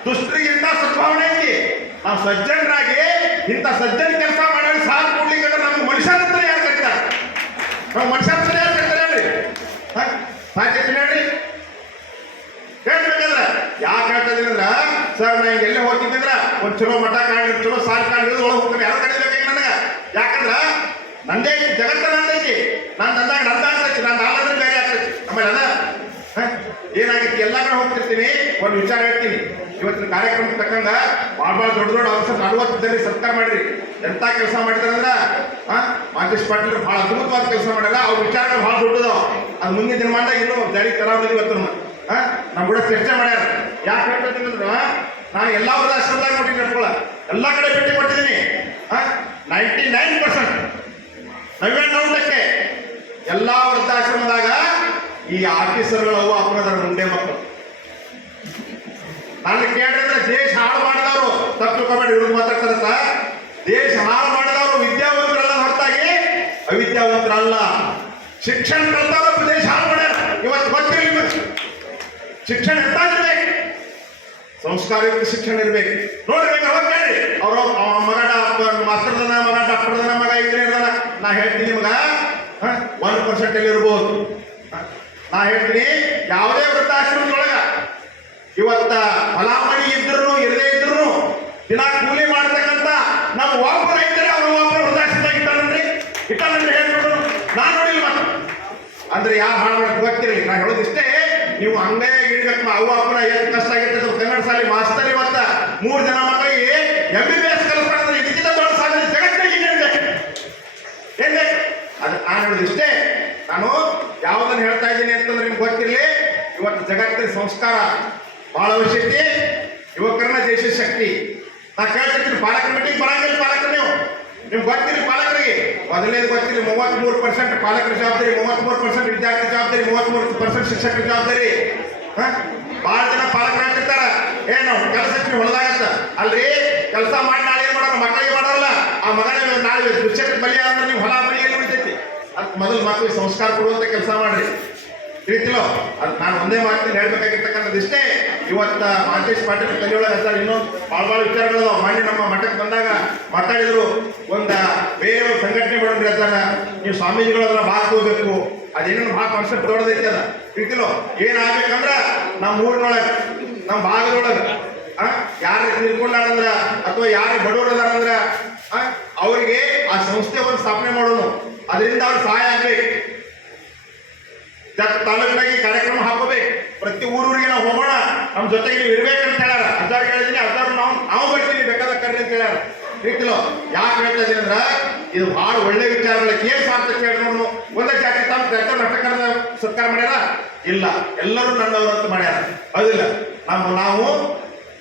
ದುಷ್ಟರಿಗಿಂತ ಸದ್ಭಾವನೆ ಐತಿ. ನಾವು ಸಜ್ಜನರಾಗಿ ಇಂಥ ಸಜ್ಜನ ಕೆಲಸ ಮಾಡೋದು ಸಾಥ್ ಕೊಡ್ಲಿಕ್ಕೆ ನಮ್ಗೆ ಮನುಷ್ಯರ ಹತ್ರ ಯಾರು ಕಟ್ತಾರೆ? ನಾವು ಮನುಷ್ಯರ ಹತ್ರ ಯಾರು ಕಟ್ತಾರೆ ಹೇಳ್ರಿ? ಸಾಧ್ಯತೆ ಹೇಳ್ರಿ ಹೇಳ್ಬೇಕಂದ್ರೆ ಯಾಕೆ ಹೇಳ್ತಾ ಇದೀನಿ ಅಂದ್ರ, ಸರ್ ನಾ ಹಿಂಗೆ ಎಲ್ಲೇ ಹೋಗ್ತಿದ್ದಂದ್ರ ಒಂದು ಚಲೋ ಮಠ ಕಾಣಿ, ಚಲೋ ಸಾಲ್ ಕಾಣಿ ಒಳಗೆ ಹೋಗ್ತಾರೆ. ಯಾರು ಕಡಿಬೇಕು ನನಗೆ? ಯಾಕಂದ್ರ ನಂದೇ ಜಗತ್ತ ನಂದೈತಿ, ನಾನು ಅಂದಾಗ ನಂದ ಆಗ್ತೈತಿ, ನಾನು ನಾಲ್ಕಂದ್ರೆ ಬೇರೆ ಆಗ್ತೈತಿ. ಆಮೇಲೆ ಅದ ಏನಾಗೈತಿ, ಎಲ್ಲ ಕಡೆ ಹೋಗ್ತಿರ್ತೀನಿ, ಒಂದು ವಿಚಾರ ಹೇಳ್ತೀನಿ. ಇವತ್ತಿನ ಕಾರ್ಯಕ್ರಮಕ್ಕೆ ತಕ್ಕಂಗ ಭಾಳ ದೊಡ್ಡ ಅವಸರ 40 ಜನ ಸತ್ಕಾರ ಮಾಡ್ರಿ. ಎಂತ ಕೆಲಸ ಮಾಡಿದಾರಂದ್ರ ಮಾಂತೇಶ್ ಪಾಟೀಲ್ ಭಾಳ ಅದ್ಭುತವಾದ ಕೆಲಸ ಮಾಡ್ಯಾರ. ಅವ್ರ ವಿಚಾರಗಳು ಭಾಳ ದೊಡ್ಡದಾವ. ಅದು ಮುಂದಿನ ದಿನಮಾನದಾಗ ಇನ್ನೂ ಜಾರಿ ತರಾವಧಿ ಇವತ್ತು ನಮ್ಮ ಕೂಡ ಚರ್ಚೆ ಮಾಡ್ಯಾರ. ಯಾಕೆ ಹೇಳ್ತೀನಿ ಅಂದ್ರ, ನಾನು ಎಲ್ಲ ವೃದ್ಧಾಶ್ರಮದಾಗ ನೋಡಿದ್ದೀನಿ, ನಡ್ಕೊಳ ಎಲ್ಲ ಕಡೆ ಭೇಟಿ ಕೊಟ್ಟಿದ್ದೀನಿ. 99% 99% ಎಲ್ಲ ವೃದ್ಧಾಶ್ರಮದಾಗ ಈ ಆಫೀಸರ್ಗಳು ಅವು ಅಪ್ಪನದಾರ ಮುಂಡೆ ಮಕ್ಕಳು. ನಾನು ಕೇಳಿದ್ರೆ ದೇಶ ಹಾಳು ಮಾಡಿದವರು, ತಪ್ಪು ತಿಳ್ಕೊಬೇಡಿ, ಇವ್ರಿಗೆ ಮಾತಾಡ್ತಾರತ್ತ. ದೇಶ ಹಾಳು ಮಾಡಿದವರು ವಿದ್ಯಾವಂತರಲ್ಲ, ಹೊರತಾಗಿ ಅವಿದ್ಯಾವಂತರಲ್ಲ. ಶಿಕ್ಷಣ ಕಲ್ತವ್ರು ದೇಶ ಹಾಳು ಮಾಡ್ಯಾರ. ಇವತ್ತು ಗೊತ್ತಿರಲಿ, ಶಿಕ್ಷಣ ಎಂತ ಇರ್ಬೇಕು, ಸಂಸ್ಕಾರಯುಕ್ತ ಶಿಕ್ಷಣ ಇರ್ಬೇಕು. ನೋಡ್ಬೇಕು, ಅವಾಗ ಕೇಳಿ ಅವ್ರ ಮಗ ಮಾಸ್ತರ್ದನ, ಮಗ ಡಾಕ್ಟರ್ದನ, ಮಗ ಇಂಜಿನಿಯರ್ದನ. ನಾ ಹೇಳ್ತೀನಿ ನಿಮಗ 1% ಇರ್ಬೋದು. ನಾ ಹೇಳ್ತೀನಿ, ಯಾವುದೇ ವೃದ್ಧಾಶ್ರಮದೊಳಗ ಇವತ್ತ ಫಲಾಮಣಿ ಇದ್ರು ಇರದೇ ಇದ್ರು ದಿನ ಕೂಲಿ ಮಾಡ್ತಕ್ಕಂಥ ನಮ್ಮ ಒಬ್ಬರು ರೈತರೇ ಅವ್ರ ಒಬ್ಬರು ವೃದ್ಧಾಶ್ರಮದಾಗ ಇಟ್ಟಲ್ರಿ ಹೇಳ್ಬಿಟ್ರು. ನಾನು ನೋಡಿಲ್ಲ ಮತ್ತೆ. ಅಂದ್ರೆ ಯಾರು ಹಾಳು ಮಾಡಕ್ಕೆ ಗೊತ್ತಿರಲಿ. ನಾ ಹೇಳೋದಿಷ್ಟೇ, ನೀವು ಹಂಗೇ ಇಡ್ಬೇಕು. ಅವ್ವ ಅಪ್ಪನ ಎಷ್ಟು ಕಷ್ಟ ಆಗಿರ್ತದೆ. ಕನ್ನಡ ಶಾಲೆ ಮಾಸ್ತರ್ ಇವತ್ತ 3 ಜನ ಮಕ್ಕಳಿಗೆ MBBS ಕಲಿಸ್ತಾರೆ. ಇದಕ್ಕಿಂತ ದೊಡ್ಡ ಸಾಧನೆ ಜಗತ್ತಿಗೆ ಏನ್ ಬೇಕು? ಅದು ನಾನು ಹೇಳೋದಿಷ್ಟೇ. ನಾನು ಯಾವುದನ್ನು ಹೇಳ್ತಾ ಇದ್ದೀನಿ ಅಂತಂದ್ರೆ ನಿಮ್ಗೆ ಗೊತ್ತಿರಲಿ, ಇವತ್ತು ಜಗತ್ತಿನ ಸಂಸ್ಕಾರ ಬಹಳ ಅವಶ್ಯಕತೆ, ಯುವಕರನ್ನ ದೇಶ ಶಕ್ತಿ. ನಾ ಕೇಳ್ತಿರ್ತೀನಿ ಪಾಲಕರ ಮೀಟಿಂಗ್ ಬರಂಗಿಲ್ಲ ಪಾಲಕರು ನೀವು, ನಿಮ್ಗೆ ಗೊತ್ತಿರಲಿ ಪಾಲಕರಿಗೆ ಮೊದಲನೇದು ಗೊತ್ತಿರಲಿ 33% ಪಾಲಕರ ಜವಾಬ್ದಾರಿ, 33% ವಿದ್ಯಾರ್ಥಿ ಜವಾಬ್ದಾರಿ, 33% ಶಿಕ್ಷಕರ ಜವಾಬ್ದಾರಿ. ಭಾಳ ಜನ ಪಾಲಕರು ಹೇಳ್ತಿರ್ತಾರ ನಾವು ಕೆಲಸಕ್ಕೆ ಹೊಲದಾಗತ್ತ ಅಲ್ರಿ, ಕೆಲಸ ಮಾಡಿ ನಾಳೆ ಏನ್ ಮಾಡೋಣ ಮಕ್ಕಳಿಗೆ ಮಾಡೋಲ್ಲ, ಆ ಮಗನ ನಾಳೆ ದುಶ್ಚಕ್ರ ಬಲಿ ಅಂದ್ರೆ ನೀವು ಹೊಲ ಮನೆ ಎಲ್ಲಿ ಉಳಿತೈತಿ. ಅದಕ್ಕೆ ಮೊದಲು ಮಕ್ಕಳಿಗೆ ಸಂಸ್ಕಾರ ಕೊಡುವಂತ ಕೆಲಸ ಮಾಡ್ರಿ, ತಿಳಿತಿಲ್ಲೋ? ಅದು ನಾನು ಒಂದೇ ಮಾತಿನ ಹೇಳ್ಬೇಕಾಗಿರ್ತಕ್ಕಂಥದ್ದು ಇಷ್ಟೇ. ಇವತ್ತ ಮಾಂತೇಶ್ ಪಾಟೀಲ್ ಕಲಿಯೊಳಗೆ ಸರ್ ಇನ್ನೊಂದು ಭಾಳ ವಿಚಾರಗಳು ಮಾಡಿ ನಮ್ಮ ಮಠಕ್ಕೆ ಬಂದಾಗ ಮಾತಾಡಿದ್ರು. ಬೇರೆ ಒಂದು ಸಂಘಟನೆ ಮಾಡೋದ್ರಿ ಅದಾರ, ನೀವು ಸ್ವಾಮೀಜಿಗಳು ಅದನ್ನ ಭಾಗ ಹೋಗ್ಬೇಕು, ಅದೇನೇನು ಭಾಳ ಕಾನ್ಸೆಪ್ಟ್ ದೊಡ್ಡದೈತಿ ಅದ, ತಿಳಿತಿಲ್ಲೋ? ಏನಾಗ್ಬೇಕಂದ್ರ ನಮ್ಮ ಊರಿನೊಳಗೆ ನಮ್ಮ ಭಾಗದೊಳಗೆ ಯಾರು ತಿಳ್ಕೊಂಡಾರಂದ್ರ ಅಥವಾ ಯಾರು ಬಡವರು ಅದಾರಂದ್ರ ಅವರಿಗೆ ಆ ಸಂಸ್ಥೆ ಒಂದು ಸ್ಥಾಪನೆ ಮಾಡೋಣ, ಅದರಿಂದ ಅವ್ರಿಗೆ ಸಹಾಯ ಆಗ್ಬೇಕು. ತಾಲೂಕಿನಾಗಿ ಕಾರ್ಯಕ್ರಮ ಹಾಕೋಬೇಕು, ಪ್ರತಿ ಊರಿಗೆ ನಾವು ಹೋಗೋಣ, ನಮ್ಮ ಜೊತೆಗೆ ನೀವು ಇರ್ಬೇಕಂತ ಹೇಳ್ಯಾರ. ಅಜ್ಜಾರು ಹೇಳಿದೀನಿ, ಅಜ್ಜಾರು ನಾವು ಬರ್ತೀವಿ ಬೇಕಾದ ಕರ್ರಿ ಅಂತ ಹೇಳ್ಯಾರ. ತಿಳಿತಿಲ್ಲೋ? ಯಾಕೆ ಹೇಳ್ತಾ ಇದೀನಿ ಅಂದ್ರ ಇದು ಬಹಳ ಒಳ್ಳೆ ವಿಚಾರಗಳಿಗೆ ಏನ್ ಸಾರ್ಥಕ ಹೇಳಿದ್ರು. ಒಂದೇ ಜಾತಿ ತಮ್ಮ ನಟಕರದ ಸತ್ಕಾರ ಮಾಡ್ಯಾರ ಇಲ್ಲ, ಎಲ್ಲರೂ ನನ್ನವರು ಅಂತ ಮಾಡ್ಯಾರ, ಹೌದಿಲ್ಲ? ನಾವು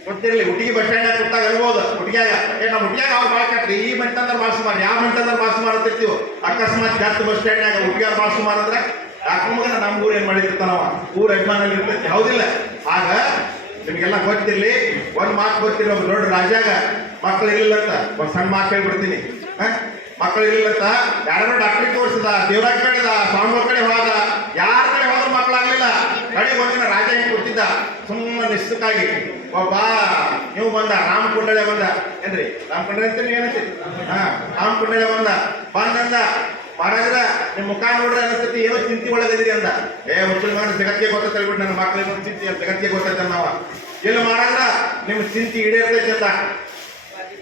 ಗೊತ್ತಿರಲಿ ಹುಟ್ಟಿಗೆ ಬಸ್ ಸ್ಟ್ಯಾಂಡ್ ಕೂತಾಗ ಅನ್ಬೋದು ಹುಟ್ಟಿಗ್ಯಾಗ ನಮ್ಮ ಹುಟ್ಟಿಯಾಗ ಅವ್ರು ಭಾಳ ಕಟ್ರಿ ಈ ಮಂಟಂದ್ರೆ ಭಾಳ ಸುಮಾರು, ಯಾವ ಮಂಟಂದ್ರೆ ಭಾಳ ಸುಮಾರು ಅಂತಿರ್ತೀವಿ. ಅಕಸ್ಮಾತ್ ಜಾಸ್ತಿ ಬಸ್ ಸ್ಟ್ಯಾಂಡ್ನಾಗ ಹುಟ್ಟಿಯಾಗ ಭಾಳ ಸುಮಾರು ಅಂದ್ರೆ ಯಾಕಂದ್ರೆ ನಮ್ಮ ಊರು ಏನ್ ಮಾಡಿರ್ತಾನವ, ಊರ ಯಜಮಾನಲ್ಲಿ ಇರ್ತೈತಿ, ಹೌದಿಲ್ಲ? ಆಗ ನಿಮಗೆಲ್ಲ ಗೊತ್ತಿರ್ಲಿ, ಒಂದ್ ಮಾತು ಗೊತ್ತಿಲ್ಲ, ಒಬ್ಬ ದೊಡ್ಡ ರಾಜ್ಯಾಗ ಮಕ್ಕಳು ಇರ್ಲಿಲ್ಲಂತ ಒಂದ್ ಸಣ್ಣ ಮಾತು ಹೇಳ್ಬಿಡ್ತೀನಿ. ಮಕ್ಕಳು ಇರ್ಲಿಲ್ಲಂತ ಯಾರು ಡಾಕ್ಟ್ರಿಗೆ ತೋರಿಸಿದ, ದೇವ್ರಾಗ ಕೇಳಿದ, ಸ್ವಾಮಿ ಕಡೆ ಹೋದ, ಯಾರ ಕಡೆ ಹೋದ್ರೂ ಮಕ್ಕಳಾಗ್ಲಿಲ್ಲ. ಕಡೆಗೆ ಒಂದಿನ ರಾಜ ಹಿಂಗೆ ಕೂತಿದ್ದ ಸುಮ್ಮನೆ ನಿಶ್ಚಿತಾಗಿ, ಒಬ್ಬ ನೀವು ಬಂದ ರಾಮ ಕುಂಡಳೆ ಬಂದ ಏನ್ರಿ, ರಾಮ ಕುಂಡಳೆ ಅಂತ ನೀವು ಏನಂತೀರಿ? ರಾಮ ಕುಂಡಳೆ ಬಂದಂದ ಮಹಾರಾಜರ ನಿಮ್ ಮುಖ ನೋಡ್ರೆ ಅನಿಸ್ತತಿ ಏನೋ ಚಿಂತೆ ಒಳಗದಿರಿ ಅಂದ. ಮುಸಲ್ಮಾನ ಜಗತ್ತಿಗೆ ಗೊತ್ತ ಹೇಳ್ಬಿಟ್ಟು ನನ್ನ ಮಕ್ಳಿಗೆ ಚಿಂತೆ ಜಗತ್ತಿಗೆ ಗೊತ್ತೈತೆ ನಾವ. ಇಲ್ಲ ಮಹಾರಾಜರ ನಿಮ್ ಚಿಂತೆ ಈಡೇರ್ತೈತಿ ಅಂದ.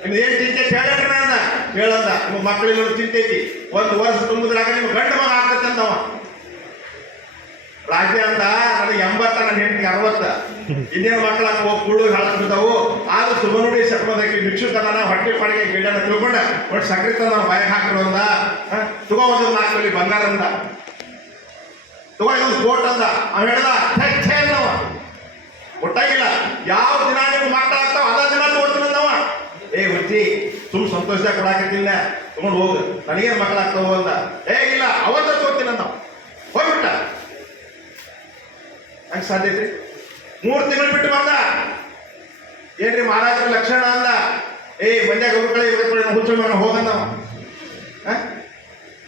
ನಿಮ್ದು ಏನ್ ಚಿಂತೆ ಹೇಳ್ರಿ ಅಂದ. ಹೇಳಂದ ನಿಮ್ಮ ಮಕ್ಕಳಿಗೆ ಚಿಂತೆ ಐತಿ, 1 ವರ್ಷ ತುಂಬುದ್ರಾಗ ನಿಮ್ ಗಂಡ ಮಗ ಆಗ್ತೈತೆ ಅಂದವ. ರಾಜ್ಯ ಅಂದ ನನಗೆ 80, ನನ್ನ ಹೆಂಡತಿಗೆ 60. ಇನ್ನೇನು ಮಕ್ಕಳನ್ನ ಹೋಗಿ ಕೂಡು ಹಾಳಾಗ್ಬಿಡ್ತಾವು. ಆದ್ರೂ ಸುಮನುಡಿ ಸಕ್ಮದಕ್ಕೆ ಭಿಕ್ಷುತನ ಹೊಟ್ಟೆ ಪಾಡಿಗೆ ಗಿಡನ ತಿಳ್ಕೊಂಡ ಒಟ್ಟು ಸಕ್ರೆ ತಂದ ಬಾಯಿಗೆ ಹಾಕಿರೋ ಅಂದ. ತಗೋ ಒಂದು 4 ತೊಲಿ ಬಂಗಾರ ಅಂದ, ತಗೋ ಇದೊಂದು ಕೋಟ್ ಅಂದ. ಅವ್ ಹೇಳ್ದ ಛೇ ಅಂದವ, ಒಟ್ಟಾಗಿಲ್ಲ. ಯಾವ ದಿನ ನೀವು ಮಕ್ಕಳಾಗ್ತಾವ ಅದ ದಿನ ತೋರ್ತೀನಿ ಅಂದವ. ಹುಚ್ಚಿ ಸುಮ್ ಸಂತೋಷದಾಗ ಕೊಡಾಕತ್ತಿಲ್ಲ, ತಗೊಂಡು ಹೋಗು, ನನಗೇನು ಮಕ್ಕಳಾಗ್ತಾವ ಅಂದ. ಇಲ್ಲ ಅವತ್ತ ತೋರ್ತೀನಿ ಅಂದವ, ಹೋಗ್ಬಿಟ್ಟ. ಹಂಗೆ ಸಾಧ್ಯತೆ 3 ತಿಂಗಳು ಬಿಟ್ಟು ಬಂದ. ಏನ್ರಿ ಮಹಾರಾಜರ ಲಕ್ಷಣ ಅಂದ. ಮಂಡ್ಯಾಗ ಹುಡುಕಳಿ ಹುಚ್ಚ ಹೋಗಂದವ.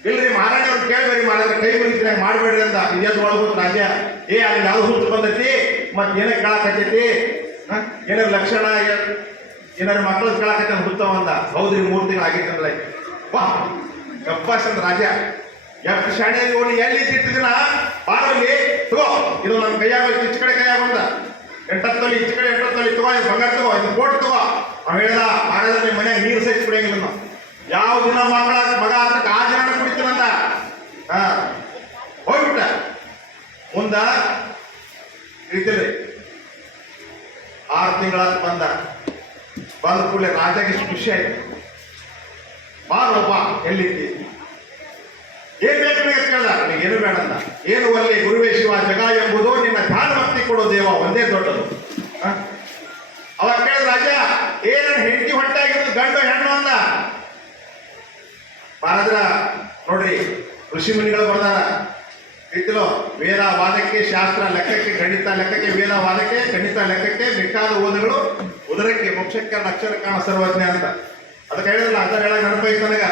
ಇಲ್ರಿ ಮಹಾರಾಜ ಅವ್ರು ಕೇಳ್ಬೇರಿ, ಮಹಾರಾಜರ ಕೈ ಮುಗಿದ್ರೆ ಮಾಡ್ಬೇಡ್ರಿ ಅಂದ. ಇದೇನು ಒಳಗೋದು ರಾಜ್ಯ ಅಲ್ಲಿ ಯಾವ್ದು ಹುಚ್ಚು ಬಂದೈತಿ, ಮತ್ತೆ ಏನೇ ಕೇಳಾಕತ್ತೈತಿ, ಏನಾರು ಲಕ್ಷಣ ಏನಾರು ಮಕ್ಕಳು ಕೇಳಾಕತ್ತ ಹುಡ್ತಾವ ಅಂದ. ಹೌದ್ರಿ 3 ತಿಂಗಳು ಆಗಿತ್ತಂದ್ರೆ ವಾ ಗಪ್ಪಾಸ್ ಅಂದ ರಾಜ. ಎಷ್ಟು ಶಾಣೆ ನೋಡಿ ಎಲ್ಲಿ ಇಟ್ಟಿದ್ದೀನ ಬಾರಲ್ಲಿ ತಗೋ, ಇದು ನನ್ನ ಕೈಯಾಗ ಈಚೆ ಕಡೆ ಕೈಯಾಗ ಬಂದ 8 ತೊಲಿ, ಈಚೆ ಕಡೆ 8 ತೊಲಿ ತಗೋ, ಇದು ಬಂಗಾರ ತಗೋ, ಇದು ಕೋಟ್ ತಗೋ. ಅವ್ ಹೇಳ್ದ ಮಹಾರಾಜ ನಿಮ್ಮ ಮನ್ಯಾಗ ನೀರು ಸಹಿತ ಕುಡಿಯಂಗಿಲ್ಲ ನಾವು, ಯಾವ ದಿನ ಮಗ ಅಂತ ಆ ದಿನ ಕುಡಿತೀನಂದ. ಹೋಗ್ಬಿಟ್ಟ. ಮುಂದ ಇರ್ತಿಲ್ರಿ 6 ತಿಂಗಳ ಬಂದ ಕೂಡಲೇ ರಾಜಾಗ ಎಷ್ಟು ಖುಷಿ ಆಯ್ತು. ಬಾರಪ್ಪ ಎಲ್ಲಿದ್ದಿ, ಏನ್ ಬೇಕು ನಿನಗೆ ಕೇಳ್ದ. ನಿನಗೇನು ಬೇಡ ಅಂದ. ಏನು ಅಲ್ಲಿ ಗುರುವೇ ಶಿವ ಜಗ ಎಂಬುದು ನಿನ್ನ ಧ್ಯಾನ ಭಕ್ತಿ ಕೊಡೋ ದೇವ ಒಂದೇ ದೊಡ್ಡದು. ಅವಾಗ ಕೇಳಿದ ರಾಜ ಏನ ಹೆಂಡತಿ ಹೊಟ್ಟೆ ಆಗಿರೋದು ಗಂಡು ಹೆಣ್ಣು ಅಂದ. ಮಹಾರಾಜರ ನೋಡ್ರಿ ಋಷಿ ಮುನಿಗಳು ಬರ್ದಾರ, ಇತ್ತಲೋ ವೇದ ವಾದಕ್ಕೆ ಶಾಸ್ತ್ರ ಲೆಕ್ಕಕ್ಕೆ, ಗಣಿತ ಲೆಕ್ಕಕ್ಕೆ, ವೇದ ವಾದಕ್ಕೆ, ಗಣಿತ ಲೆಕ್ಕಕ್ಕೆ ಬೇಕಾದ ಓದುಗಳು, ಉದರಕ್ಕೆ ಮೋಕ್ಷಕ್ಕೆ ಅಕ್ಷರ ಕಾಣ ಸರ್ವಜ್ಞ ಅಂತ. ಅದಕ್ಕೆ ಹೇಳಿದ್ರಲ್ಲ ಅಂತ ಹೇಳಕ್ ನೆನಪೈತು ನನಗ.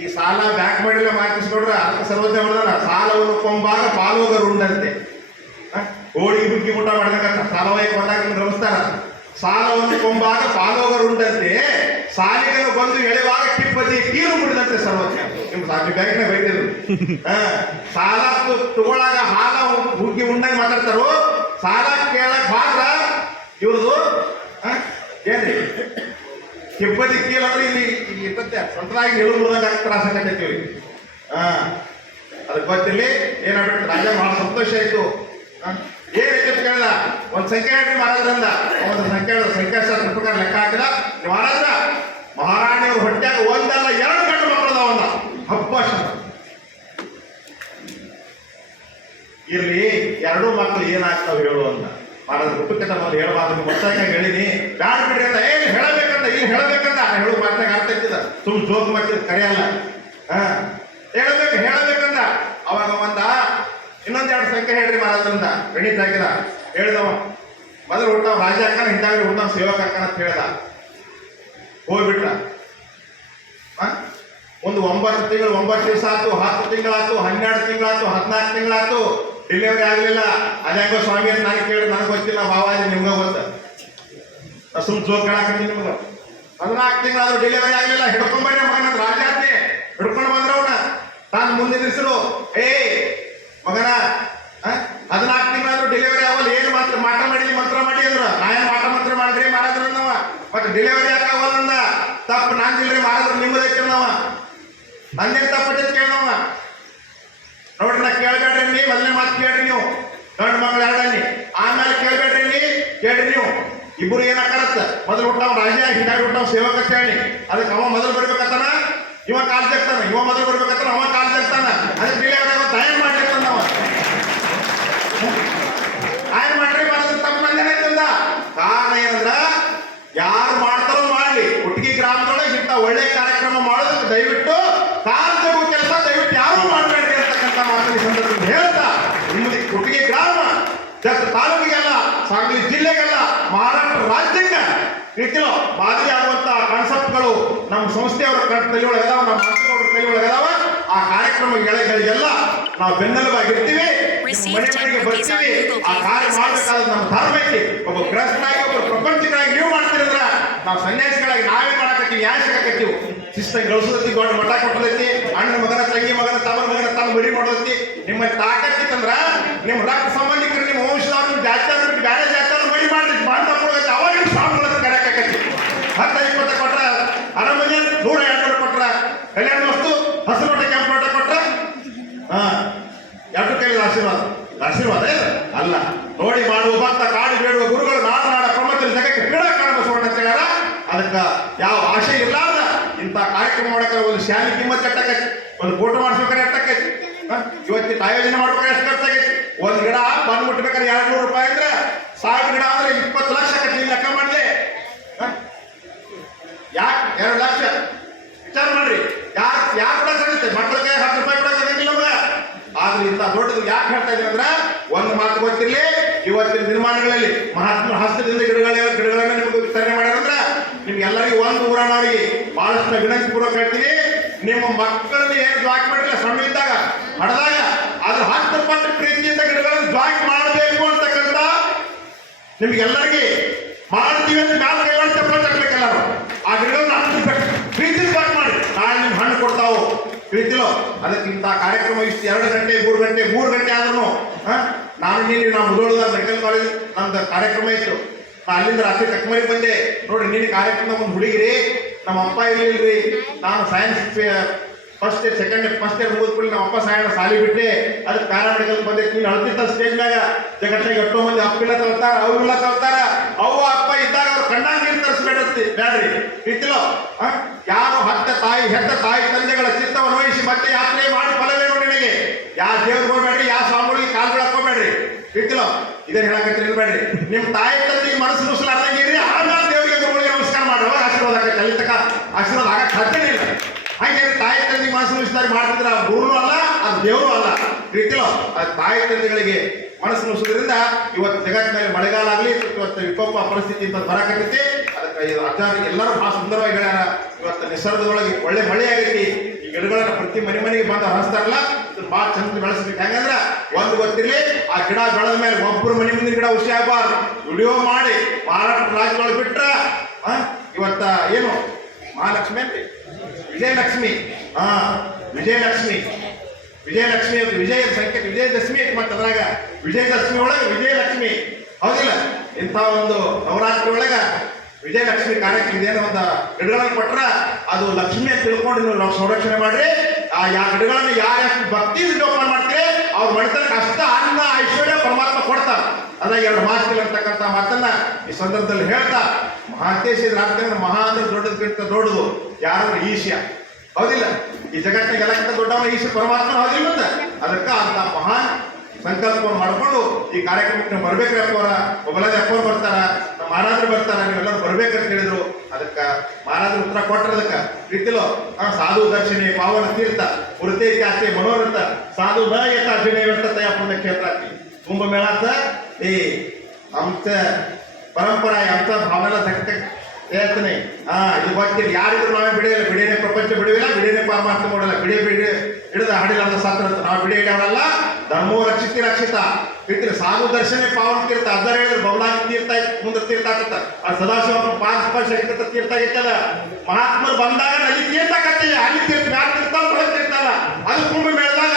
ಈ ಸಾಲ ಬ್ಯಾಂಕ್ ಮಾಡಿಲ್ಲ ಮಾರ್ಕಿಸ್ಕೊಡ್ರ ಅದಕ್ಕೆ ಸರ್ವಜ್ಞ ಮಾಡಿದಾರ. ಸಾಲವನ್ನು ಕೊಂಬಾಗ ಪಾಲೋಗರು ಉಂಡಂತೆ, ಹೋಳಿಗೆ ಹುಗ್ಗಿ ಊಟ ಮಾಡಿದಾಗ ಸಾಲವಾಗಿ ಬಂದಾಗ ಗಮನಿಸ್ತಾರ. ಸಾಲವನ್ನು ಕೊಂಬಾಗ ಪಾಲೋಗರು ಉಂಡಂತೆ, ಸಾಲಿಗರು ಬಂದು ಎಳೆವಾಗ ಕಿಪ್ಪದಿ ಕೀರು ಮುಡಿದಂತೆ ಸರ್ವಜ್ಞ. ನಿಮ್ ಬ್ಯಾಂಕ್ನ ಬೈತಿದ್ರು. ಸಾಲ ತಗೊಳಾಗ ಹಾಲ ಹುಗ್ಗಿ ಉಂಡಂಗೆ ಮಾತಾಡ್ತಾರೋ, ಸಾಲ ಕೇಳಕ್ ಬಾದ್ರ ಇವ್ರದು ಏನ್ರಿ ಕಿಬ್ಬದಿ ಕೀಲ್ ಅಂದ್ರೆ ಇಲ್ಲಿ ಇರ್ತತೆ ಸ್ವಂತದಾಗಿ ನಿಳು ಮುರಿದಾಗ ತ್ರಾಸ ಆಗತ್ತೈತಿವಿ. ಅದಕ್ಕೆ ಗೊತ್ತಿಲ್ಲಿ ಏನಾಗ್ಬಿಟ್ಟು ರಾಜ ಬಹಳ ಸಂತೋಷ ಆಯ್ತು. ಏನೈತೆ ಕೇಳಿದ, ಒಂದು ಸಂಖ್ಯೆ ಹೇಳ್ರಿ ಮಹಾರಾಜರಿಂದ. ಒಂದು ಸಂಖ್ಯೆ ಹೇಳಿದ, ಸಂಖ್ಯಾಶಾಸ್ತ್ರ ಪ್ರಕಾರ ಲೆಕ್ಕ ಹಾಕಿದ. ಮಹಾರಾಜರ ಮಹಾರಾಣಿಯವ್ರ ಹೊಟ್ಟೆಯಾಗ 1 ಅಲ್ಲ 2 ಗಂಡು ಮಕ್ಕಳದ ಒಂದ ಹಬ್ಬ ಇರ್ಲಿ ಎರಡೂ ಮಕ್ಕಳು ಏನಾಗ್ತಾವ ಹೇಳು ಅಂತ ಮಾಡೋದು ಹುಟ್ಟಕ್ಕಿಂತ ಮೊದಲು ಹೇಳಬಾರ್ದು ಗೊತ್ತಾಗ ಹೇಳಿನಿ ಬ್ಯಾಡ ಬಿಡ್ರಿ ಅಂತ ಏನ್ ಹೇಳಬೇಕಂತ ಇಲ್ಲಿ ಹೇಳಬೇಕಂತ ಹೇಳು ಮಾತಾಗ ಅರ್ಥ ಇದ್ದಿದ ಸುಮ್ ಜೋಕ್ ಮಾಡ್ತಿದ್ ಕರೆಯಲ್ಲ ಹೇಳಬೇಕಂದ ಅವಾಗ ಇನ್ನೊಂದೆರಡು ಸಂಖ್ಯೆ ಹೇಳ್ರಿ ಮಹಾರಾಜರಿಂದ ಗಣಿತ ಹಾಕಿದ ಹೇಳಿದವ ಮೊದಲು ಹುಟ್ಟವ ರಾಜ ಅಕ್ಕನ ಹಿಂದಾಗ್ರಿ ಹುಟ್ಟವ ಸೇವಕ ಅಕ್ಕನ ಅಂತ ಹೇಳ್ದ ಹೋಗ್ಬಿಟ್ಟ ಒಂದು 9 ತಿಂಗಳು 9 ದಿವಸ ಆಯ್ತು 10 ತಿಂಗಳಾಯ್ತು 12 ತಿಂಗಳಾಯ್ತು 14 ತಿಂಗಳಾಯ್ತು ಡೆಲಿವರಿ ಆಗಲಿಲ್ಲ ಅದ್ಯಾಂಗೋ ಸ್ವಾಮಿ ಅಂತ ನಾನು ಕೇಳಿ ನನಗೆ ಗೊತ್ತಿಲ್ಲ ಬಾವಾಜಿ ನಿಮ್ಗೆ ಗೊತ್ತ ಸುಮ್ ಜೋಕ್ ಹೇಳಾಕತ್ತೀನಿ ನಿಮ್ಗೆ 14 ತಿಂಗಳಾದ್ರೂ ಡೆಲಿವರಿ ಆಗಲಿಲ್ಲ ಹಿಡ್ಕೊಂಡ್ಬನ್ನಿ ಮಗನ ರಾಜಾಜ್ಞೆ ಹಿಡ್ಕೊಂಡು ಬಂದ್ರವನ ತಾನು ಮುಂದೆ ನಿಲ್ಸರು ಮಗನ 14 ತಿಂಗಳಾದ್ರೂ ಡೆಲಿವರಿ ಆಗಲ್ಲ ಏನು ಮಾತ್ರ ಮಾಟ ಮಾಡಿ ಮಂತ್ರ ಮಾಡಿ ಅಂದ್ರ ನಾಯನ್ ಮಾಟ ಮಂತ್ರ ಮಾಡ್ರಿ ಮಾರಾದ್ರ ನಾವ ಮತ್ತೆ ಡೆಲಿವರಿ ಯಾಕಾಗಲ್ಲ ಅಂದ ತಪ್ಪು ನಂದಿಲ್ರಿ ಮಾರಾದ್ರ ನಿಮ್ಮದೈತೆ ನಾವ ನಂದೇನ್ ತಪ್ಪಟ್ಟೈತೆ ಕೇಳವ ನೋಡ್ರಿ ನಾ ಕೇಳ್ಬೇಡ್ರಿ ನೀ ಮೊದಲನೇ ಮಾತು ಕೇಳ್ರಿ ನೀವು ಗಂಡು ಮಗಳು ಎರಡನ್ನಿ ಆಮೇಲೆ ಕೇಳ್ಬೇಡ್ರಿ ನೀ ಕೇಳ್ರಿ ನೀವು ಇಬ್ಬರು ಏನಾಕರತ್ತ ಮೊದಲು ಹುಟ್ಟವ ರಾಜ ಹಿಂದಾಗಿ ಹುಟ್ಟವ ಸೇವಕ ಅಂತ ಹೇಳಿ ಅದಕ್ಕೆ ಅವ ಮೊದಲು ಬರ್ಬೇಕತ್ತಾನ ಇವ ಕಾಲ್ ತೆಗ್ತಾನ ಇವ ಮೊದಲು ಬರ್ಬೇಕತ್ತಾನ ಅವ ಕಾಲ್ ತೆಗ್ತಾನ ಅದಕ್ಕೆ ಡಿಲಿವರಿ ಆಗೋ ತಯಾರು ಮಾಡ್ಲಿಕ್ಕಂದ ಅವ ತಯಾರು ಮಾಡ್ರಿ ಮಾಡೋದ್ರ ತಪ್ಪು ನಂದೇನೈತಂದ ಕಾರಣ ಏನಂದ್ರ ಯಾರು ಮಾಡ್ತಾರೋ ಮಾಡ್ಲಿ ಹುಟ್ಟಿಗೆ ಗ್ರಾಮದೊಳಗೆ ಇಂಥ ಒಳ್ಳೆ ಕಾರ್ಯಕ್ರಮ ಮಾಡೋದಕ್ಕೆ ದಯವಿಟ್ಟು ಕಾಲ್ ತೆಗೋ ಕೆಲಸ ದಯವಿಟ್ಟು ಯಾರು ಮಾಡಬೇಡ್ರಿ ಅಂತಕ್ಕಂಥ ಮಾತನ್ನು ಸಂದರ್ಭದಲ್ಲಿ ಹೇಳ್ತಾ ನಿಮ್ಮದು ಹುಟ್ಟಿಗೆ ಗ್ರಾಮ ಜತ್ ತಾಲೂಕಿಗೆಲ್ಲ ಸಾಂಗ್ಲಿ ಜಿಲ್ಲೆಗೆಲ್ಲ ಮಹಾರಾಷ್ಟ್ರ ರಾಜ್ಯಕ್ಕೆ ರೀತಿಯೋ ಮಾದರಿ ಆಗುವಂತ ಕಾನ್ಸೆಪ್ಟ್ಗಳು ನಮ್ಮ ಸಂಸ್ಥೆಯವರ ಕೈಯೊಳಗೆ ಅದಾವ ನಮ್ಮ ಮಾತುಗಳವ್ರ ಕೈಯೊಳಗೆ ಅದಾವ ಆ ಕಾರ್ಯಕ್ರಮಗಳಿಗೆಲ್ಲ ನಾವು ಬೆನ್ನೆಲುಬಾಗಿರ್ತೀವಿ ಮನೆ ಮನೆಗೆ ಬರ್ತೀವಿ ಆ ಕಾರ್ಯ ಮಾಡಬೇಕಾದ ನಮ್ಮ ಧರ್ಮಕ್ಕೆ ಒಬ್ಬ ಗೃಹಸ್ಥನಾಗಿ ಒಬ್ಬ ಪ್ರಪಂಚಗಳಾಗಿ ನೀವು ಮಾಡ್ತೀರಂದ್ರ ನಾವು ಸನ್ಯಾಸಿಗಳಾಗಿ ನಾವೇ ಮಾಡಕತ್ತೀವಿ ಯಾಕೆ ಸಿಗಕತ್ತೀವಿ ಶಿಸ್ತಾಗಿ ಗಳಿಸೋದತ್ತಿ ದೊಡ್ಡ ಮಠ ಕೊಟ್ಟದೈತಿ ಅಣ್ಣ ಮಗನ ತಂಗಿ ಮಗನ ತಮ್ಮ ಮಗನ ತಾನು ಮರಿ ಮಾಡೋದೈತಿ ನಿಮ್ಮ ತಾಕತ್ತಿತ್ತಂದ್ರ ನಿಮ್ಮ ರಕ್ತ ಸಂಬಂಧಿಕರು ನಿಮ್ಮ ವಂಶದವ್ರು ನಿಮ್ಮ ಜಾತಿಯವ್ರು ಬೇರೆ ಜಾತಿಯವ್ರು ಮರಿ ಮಾಡ್ಲಿಕ್ಕೆ ಮಾಡ್ತಾ ಕೊಡೋದೈತಿ ಅವಾಗ ನಿಮ್ಮ ಸ್ವಾಮಿಗಳನ್ನು ಕರೆಯಕತ್ತಿ 10-20 ಕೊಟ್ರ ಅರಮನೆ 100-200 ಕೊಟ್ರ ಕಲ್ಯಾಣ ವಸ್ತು ಹಸಿರು ನೋಟ ಕೆಂಪು ನೋಟ ಕೊಟ್ರ ಎರಡು ಕೈಲಿ ಆಶೀರ್ವಾದ ಅಲ್ಲ ನೋಡಿ ಮಾಡುವ ಭಕ್ತ ಕಾಡಿ ಬೇಡುವ ಗುರುಗಳು ನಾಡ ಪ್ರಮುಖ ಜಗಕ್ಕೆ ಕ್ರೀಡಾ ಕಾಣ ಬಸವಣ್ಣ ಅಂತ ಹೇಳ್ಯಾರ ಅದಕ್ಕೆ ಯಾವ ಆಶೆ ಇರ್ಲಾರ್ದ ಇಂಥ ಕಾರ್ಯಕ್ರಮ ಮಾಡಕ್ಕೆ ಒಂದು ಶಾಲೆ ಕಿಮ್ಮತ್ ಕಟ್ಟಕೈತಿ ಒಂದು ಫೋಟೋ ಮಾಡಿಸ್ಬೇಕಾರೆ ಎಷ್ಟಕ್ಕೈತಿ ಇವತ್ತಿನ ಆಯೋಜನೆ ಮಾಡ್ಬೇಕಾದ್ರೆ ಎಷ್ಟು ಖರ್ಚಾಗೈತಿ ಒಂದು ಗಿಡ ಬಂದು ಮುಟ್ಬೇಕಾದ್ರೆ 200 ರೂಪಾಯಿ ಅಂದ್ರೆ 1000 ಗಿಡ ಅಂದ್ರೆ 20 ಲಕ್ಷ ಕಟ್ಟಿ ಲೆಕ್ಕ ಮಾಡ್ಲಿ ಯಾಕೆ 2 ಲಕ್ಷ ವಿಚಾರ ಮಾಡ್ರಿ ಯಾರು ಕೂಡ ಸಿಗುತ್ತೆ ಮಕ್ಕಳಿಗೆ 10 ರೂಪಾಯಿ ಕೂಡ ಸಿಗಂಗಿಲ್ಲ ನಮ್ಗೆ ಆದ್ರೆ ಇಂಥ ದೊಡ್ಡದು ಯಾಕೆ ಹೇಳ್ತಾ ಇದೀನಿ ಅಂದ್ರೆ ಒಂದು ಮಾತು ಗೊತ್ತಿರಲಿ ಇವತ್ತಿನ ದಿನಮಾನಗಳಲ್ಲಿ ಮಹಾತ್ಮ ಹಸ್ತದಿಂದ ಗಿಡಗಳನ್ನ ನಿಮಗೆ ವಿತರಣೆ ಮಾಡ್ಯಾರಂದ್ರೆ ನಿಮ್ಗೆಲ್ಲರಿಗೂ ಒಂದು ಊರನವರಿಗೆ ಬಹಳಷ್ಟು ವಿನಂತಿ ಪೂರ್ವಕ ಹೇಳ್ತೀನಿ ನಿಮ್ಮ ಮಕ್ಕಳನ್ನ ಏನು ಜಾಕ್ ಮಾಡಿಲ್ಲ ಸಣ್ಣ ಇದ್ದಾಗ ಹಡ್ದಾಗ ಅದ್ರ 10 ಪಟ್ಟು ಪ್ರೀತಿಯಿಂದ ಗಿಡಗಳನ್ನು ಜಾಕ್ ಮಾಡಬೇಕು ಅಂತಕ್ಕಂಥ ನಿಮ್ಗೆಲ್ಲರಿಗೆ ಮಾಡ್ತೀವಿ ಅಂತ ಮ್ಯಾಲ ಕೈವಾಡ ತಗೊಳ್ಬೇಕೆಲ್ಲರೂ ಆ ಗಿಡಗಳನ್ನ ಪ್ರೀತಿ ಜಾಕ್ ಮಾಡಿ ನಾಳೆ ನಿಮ್ಗೆ ಹಣ್ಣು ಕೊಡ್ತಾವು ಪ್ರೀತಿಲೋ ಅದಕ್ಕಿಂತ ಕಾರ್ಯಕ್ರಮ ಇಷ್ಟು 2 ಗಂಟೆ 3 ಗಂಟೆ ಆದ್ರೂ ನಾನು ನಾವು ಮುದೋಳದ ಮೆಡಿಕಲ್ ಕಾಲೇಜ್ ನಮ್ದು ಕಾರ್ಯಕ್ರಮ ಇತ್ತು ಅಲ್ಲಿಂದ ರಾತ್ರಿ ಕಕ್ಮರಿಗೆ ಬಂದೆ ನೋಡ್ರಿ ನೀನು ಕಾರ್ಯಕ್ರಮ ಒಂದು ಹುಡುಗಿರಿ ನಮ್ಮ ಅಪ್ಪ ಇರ್ಲಿಲ್ರಿ ನಾನು ಸೈನ್ಸ್ ಫಸ್ಟ್ ಇಯರ್ ಮುಗಿದ್ಬಿಟ್ಟು ನಮ್ಮ ಅಪ್ಪ ಸಾಲಿ ಬಿಟ್ಟೆ ಅದಕ್ಕೆ ಪ್ಯಾರಾಮೆಡಿಕಲ್ ಬಂದೈತಿ ನೀನು ಅಳ್ತಿದ್ದ ಸ್ಟೇಜ್ ಮ್ಯಾಗ ಜಗತ್ತಾಗ ಎಷ್ಟೋ ಮಂದಿ ಅಪ್ಪಿಲ್ಲ ತಳ್ತಾರ ಅವ್ರಿಲ್ಲ ತಳ್ತಾರ ಅವ್ವ ಅಪ್ಪ ಇದ್ದಾಗ ಅವ್ರು ಕಣ್ಣಾಗ ನೀರು ತರಿಸ್ಬೇಡತ್ತಿ ಬ್ಯಾಡ್ರಿ ಇತ್ತಿಲೋ ಯಾರು ಹೆತ್ತ ತಾಯಿ ತಂದೆಗಳ ಚಿತ್ತವನ್ನು ವಹಿಸಿ ಮತ್ತೆ ಯಾತ್ರೆ ಮಾಡಿ ಫಲವೇನು ನಿನಗೆ ಯಾವ ದೇವ್ರಿಗೆ ಹೋಗ್ಬೇಡ್ರಿ ಯಾವ ಸ್ವಾಮಿಗಳಿಗೆ ಕಾಲು ಬೀಳಕೋಬೇಡ್ರಿ ಇತ್ತಿಲೋ ಇದೇನು ಹೇಳಕತ್ತಿ ನಿಲ್ಬೇಡ್ರಿ ನಿಮ್ಮ ತಾಯಿ ತಂದೆಗೆ ಮನಸ್ಸು ಮುಸಲಾರ್ದಂಗಿರಿ ಆಮೇಲೆ ದೇವರಿಗೆ ಗುರುಗಳಿಗೆ ನಮಸ್ಕಾರ ಮಾಡಿ ಅವಾಗ ಆಶೀರ್ವಾದ ಆಗತ್ತೆ ಅಲ್ಲಿ ತನಕ ಆಶೀರ್ವಾದ ಆಗಕ್ಕೆ ಸಾಧ್ಯನೇ ಇಲ್ಲ ಹಾಗೆ ತಾಯಿ ತಂದೆಗೆ ಮನಸ್ಸು ಮುಗಿಸಿದಾಗ ಮಾಡ್ತಿದ್ರೆ ಗುರುನು ಅಲ್ಲ ಅದು ದೇವರು ಅಲ್ಲ ರೀತಿಲೋ ಅದು ತಾಯಿ ತಂದೆಗಳಿಗೆ ಮನಸ್ಸು ಮುಗಿಸೋದ್ರಿಂದ ಇವತ್ತು ಜಗತ್ತಿನಲ್ಲಿ ಮಳೆಗಾಲ ಆಗಲಿ ಇವತ್ತು ವಿಕೋಪ ಪರಿಸ್ಥಿತಿ ಅಂತ ಬರಕತ್ತೈತಿ ಅದಕ್ಕೆ ಅಜ್ಜಾರಿಗೆ ಎಲ್ಲರೂ ಬಹಳ ಸುಂದರವಾಗಿ ಹೇಳ್ಯಾರ ಇವತ್ತು ನಿಸರ್ಗದೊಳಗೆ ಒಳ್ಳೆ ಮಳೆ ಆಗೈತಿ ಈ ಗಿಡಗಳನ್ನ ಪ್ರತಿ ಮನೆಗೆ ಬಂದು ಹರಿಸ್ತಾರಲ್ಲ ಇದನ್ನ ಭಾಳ ಚಂದ ಬೆಳೆಸ್ಬೇಕು ಹೆಂಗಂದ್ರೆ ಒಂದು ಗೊತ್ತಿರಲಿ ಆ ಗಿಡ ಬೆಳೆದ ಮೇಲೆ ಒಬ್ಬರು ಮನೆ ಮುಂದಿನ ಗಿಡ ಹುಷಿ ಆಗಬಾರ್ದು ವಿಡಿಯೋ ಮಾಡಿ ಮಹಾರಾಷ್ಟ್ರ ರಾಜ್ಯದೊಳಗೆ ಬಿಟ್ರ ಇವತ್ತ ಏನು ಮಹಾಲಕ್ಷ್ಮಿ ಅಂತ ವಿಜಯಲಕ್ಷ್ಮಿ ವಿಜಯಲಕ್ಷ್ಮಿ ವಿಜಯ ಸಂಕೇತ ವಿಜಯದಶಮಿ ಐತಿ ಮತ್ತೆ ಅದ್ರಾಗ ವಿಜಯದಶಮಿ ಒಳಗೆ ವಿಜಯಲಕ್ಷ್ಮಿ ಹೌದಿಲ್ಲ ಇಂಥ ಒಂದು ನವರಾತ್ರಿ ಒಳಗ ವಿಜಯಲಕ್ಷ್ಮಿ ಕಾರ್ಯಕ್ರಮ ಇದೇನೋ ಒಂದು ಗಿಡಗಳನ್ನು ಕೊಟ್ರ ಅದು ಲಕ್ಷ್ಮಿ ಅಂತ ತಿಳ್ಕೊಂಡು ನೀವು ಸಂರಕ್ಷಣೆ ಮಾಡ್ರಿ ಆ ಗಿಡಗಳನ್ನು ಯಾರ್ಯಾರು ಭಕ್ತಿ ಜೋಪಾನ ಮಾಡ್ತೀರಿ ಅವ್ರ ಮನೆತನಕ್ಕೆ ಅಷ್ಟ ಅನ್ನ ಐಶ್ವರ್ಯ ಪರಮಾತ್ಮ ಕೊಡ್ತಾರ ಅದಾಗ 2 ಮಾತುಗಳು ಅಂತಕ್ಕಂಥ ಮಾತನ್ನ ಈ ಸಂದರ್ಭದಲ್ಲಿ ಹೇಳ್ತಾ ಮಹಾಂತೇಶ ರಾಜ್ಯದ ಮಹಾ ಅಂದ್ರೆ ದೊಡ್ಡದಕ್ಕಿಂತ ದೊಡ್ಡದು ಯಾರಂದ್ರೆ ಈಶ್ಯ ಹೌದಿಲ್ಲ ಈ ಜಗತ್ತಿಗೆ ಎಲ್ಲಕ್ಕಿಂತ ದೊಡ್ಡವನ ಈಶ್ವರ ಪರಮಾತ್ಮ ಹೌದಿಲ್ಲ ಮತ್ತೆ ಅದಕ್ಕೆ ಅಂತ ಮಹಾನ್ ಸಂಕಲ್ಪವನ್ನು ಮಾಡಿಕೊಂಡು ಈ ಕಾರ್ಯಕ್ರಮಕ್ಕೆ ನೀವು ಬರ್ಬೇಕ್ರಿ ಅಪ್ಪವರ ಒಬ್ಬಲದ ಅಪ್ಪವ್ರು ಬರ್ತಾರ, ನಮ್ಮ ಮಹಾರಾಜರು ಬರ್ತಾರ, ನೀವೆಲ್ಲರೂ ಬರ್ಬೇಕಂತ ಹೇಳಿದ್ರು. ಅದಕ್ಕೆ ಮಹಾರಾಜರು ಉತ್ತರ ಕೊಟ್ಟರೆ ಅದಕ್ಕೆ ರೀತಿಲೋ ಸಾಧು ದರ್ಶಿನಿ ಪಾವನ ತೀರ್ಥ ವೃತ್ತಿ ತ್ಯಾಚೆ ಮನೋರಥ ಸಾಧು ನ ಯಥ ಅಭಿನಯ ವರ್ತತೆ ಪುಣ್ಯ ಕ್ಷೇತ್ರ कुंभमेळाच हे आमचं परंपरा आहे, आमचा भावनेला धक्का येत नाही. ಇದು ಗೊತ್ತಿಲ್ಲ, ಯಾರಿದ್ರು ನಾವೇ ಬಿಡಿಯಲ್ಲ, ಬಿಡಿಯೇ ಪ್ರಪಂಚ ಬಿಡುವಿಲ್ಲ, ಬಿಡಿಯೇ ಪರಮಾತ್ಮ ನೋಡಲ್ಲ, ಬಿಡಿಯ ಹಿಡಿದ ಹಾಡಿಲ್ಲ ಅಂತ ಸಾತ್ರ ನಾವು ಬಿಡಿ ಹಿಡಿಯವರಲ್ಲ. ಧರ್ಮೋ ರಕ್ಷಿತಿ ರಕ್ಷಿತ ಇದ್ರೆ ಸಾಧು ದರ್ಶನ ಪಾವನ ತೀರ್ಥ ಅರ್ಧ ಹೇಳಿದ್ರೆ ಬೌಲಾಗಿ ತೀರ್ಥ ಮುಂದೆ ತೀರ್ಥ ಆಗತ್ತ. ಆ ಸದಾಶಿವ ಪಾದ ಸ್ಪರ್ಶ ತೀರ್ಥ ಆಗಿತ್ತಲ್ಲ, ಮಹಾತ್ಮರು ಬಂದಾಗ ನದಿ ತೀರ್ಥ ಆಗತ್ತೆ, ಅಲ್ಲಿ ತೀರ್ಥ ಯಾರು ತೀರ್ಥ ಒಳಗೆ ತೀರ್ಥ ಅಲ್ಲ. ಅದು ಕುಂಭಮೇಳದಾಗ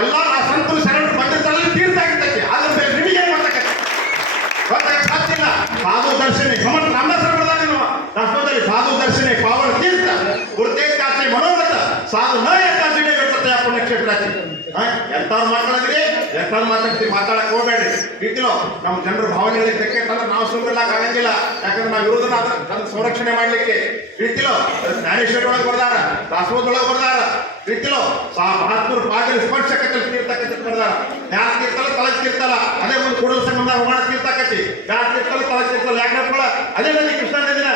ಎಲ್ಲ ಸಂತರು ಶರಣರು ಬಂದಿರ್ತಾರಲ್ಲಿ ತೀರ್ಥ ಆಗಿರ್ತೈತಿ. ಅದ್ರ ನಿಮಗೆ ಏನ್ ಮಾಡ್ತಕ್ಕಂಥ ಸಾಧ್ಯಲ್ಲ. ಸಾಧು ದರ್ಶನೆ ಸಮರ್ಥ ನಮ್ಮ ಸರ್ವದಾಗ ರಾಷ್ಟ್ರದಲ್ಲಿ ಸಾಧು ದರ್ಶನೆ ಪಾವನ ತೀರ್ಥ ವೃತ್ತೇಕಾಚೆ ಮನೋರಥ ಸಾಧು ನ ಯಥಾಚಿಣೆ ಬರ್ತತೆ ಆ ಪುಣ್ಯಕ್ಷೇತ್ರ. ಎಂಥವ್ರು ಮಾತಾಡಿದ್ರಿ, ಎಂಥವ್ರು ಮಾತಾಡ್ತೀವಿ, ಮಾತಾಡಕ್ ಹೋಗ್ಬೇಡ್ರಿ. ರೀತಿಲೋ ನಮ್ಮ ಜನರ ಭಾವನೆಗಳಿಗೆ ತೆಕ್ಕೆಟ್ಟಂದ್ರೆ ನಾವು ಸುಮ್ಮನೆ ಆಗಂಗಿಲ್ಲ. ಯಾಕಂದ್ರೆ ನಾವು ಇರೋದನ್ನ ಅದನ್ನ ಸಂರಕ್ಷಣೆ ಮಾಡ್ಲಿಕ್ಕೆ ರೀತಿಲೋ ಜ್ಞಾನೇಶ್ವರಿ ಒಳಗೆ ಬರ್ದಾರ, ದಾಸೋಹದೊಳಗೆ ಬರ್ದಾರ. ರೀತಿಲೋ ಮಹಾತ್ಮರು ಪಾದಲಿ ಸ್ಪರ್ಶಕತೆ ತೀರ್ಥಕತೆ ಬರ್ದಾರ. ಜ್ಞಾನ ತೀರ್ಥಲ್ಲ ತಲಕ್ ತೀರ್ಥಲ್ಲ, ಅದೇ ಒಂದು ಕೂಡಲ ಸಂಬಂಧ ಹೋಗೋಣ ತೀರ್ಥಕತಿ ಜ್ಞಾನ ತೀರ್ಥಲ್ಲ ತಲಕ್ ತೀರ್ಥಲ್ಲ. ಯಾಕಂದ್ರೆ ಅದೇ ನದಿ ಕೃಷ್ಣ ನದಿನ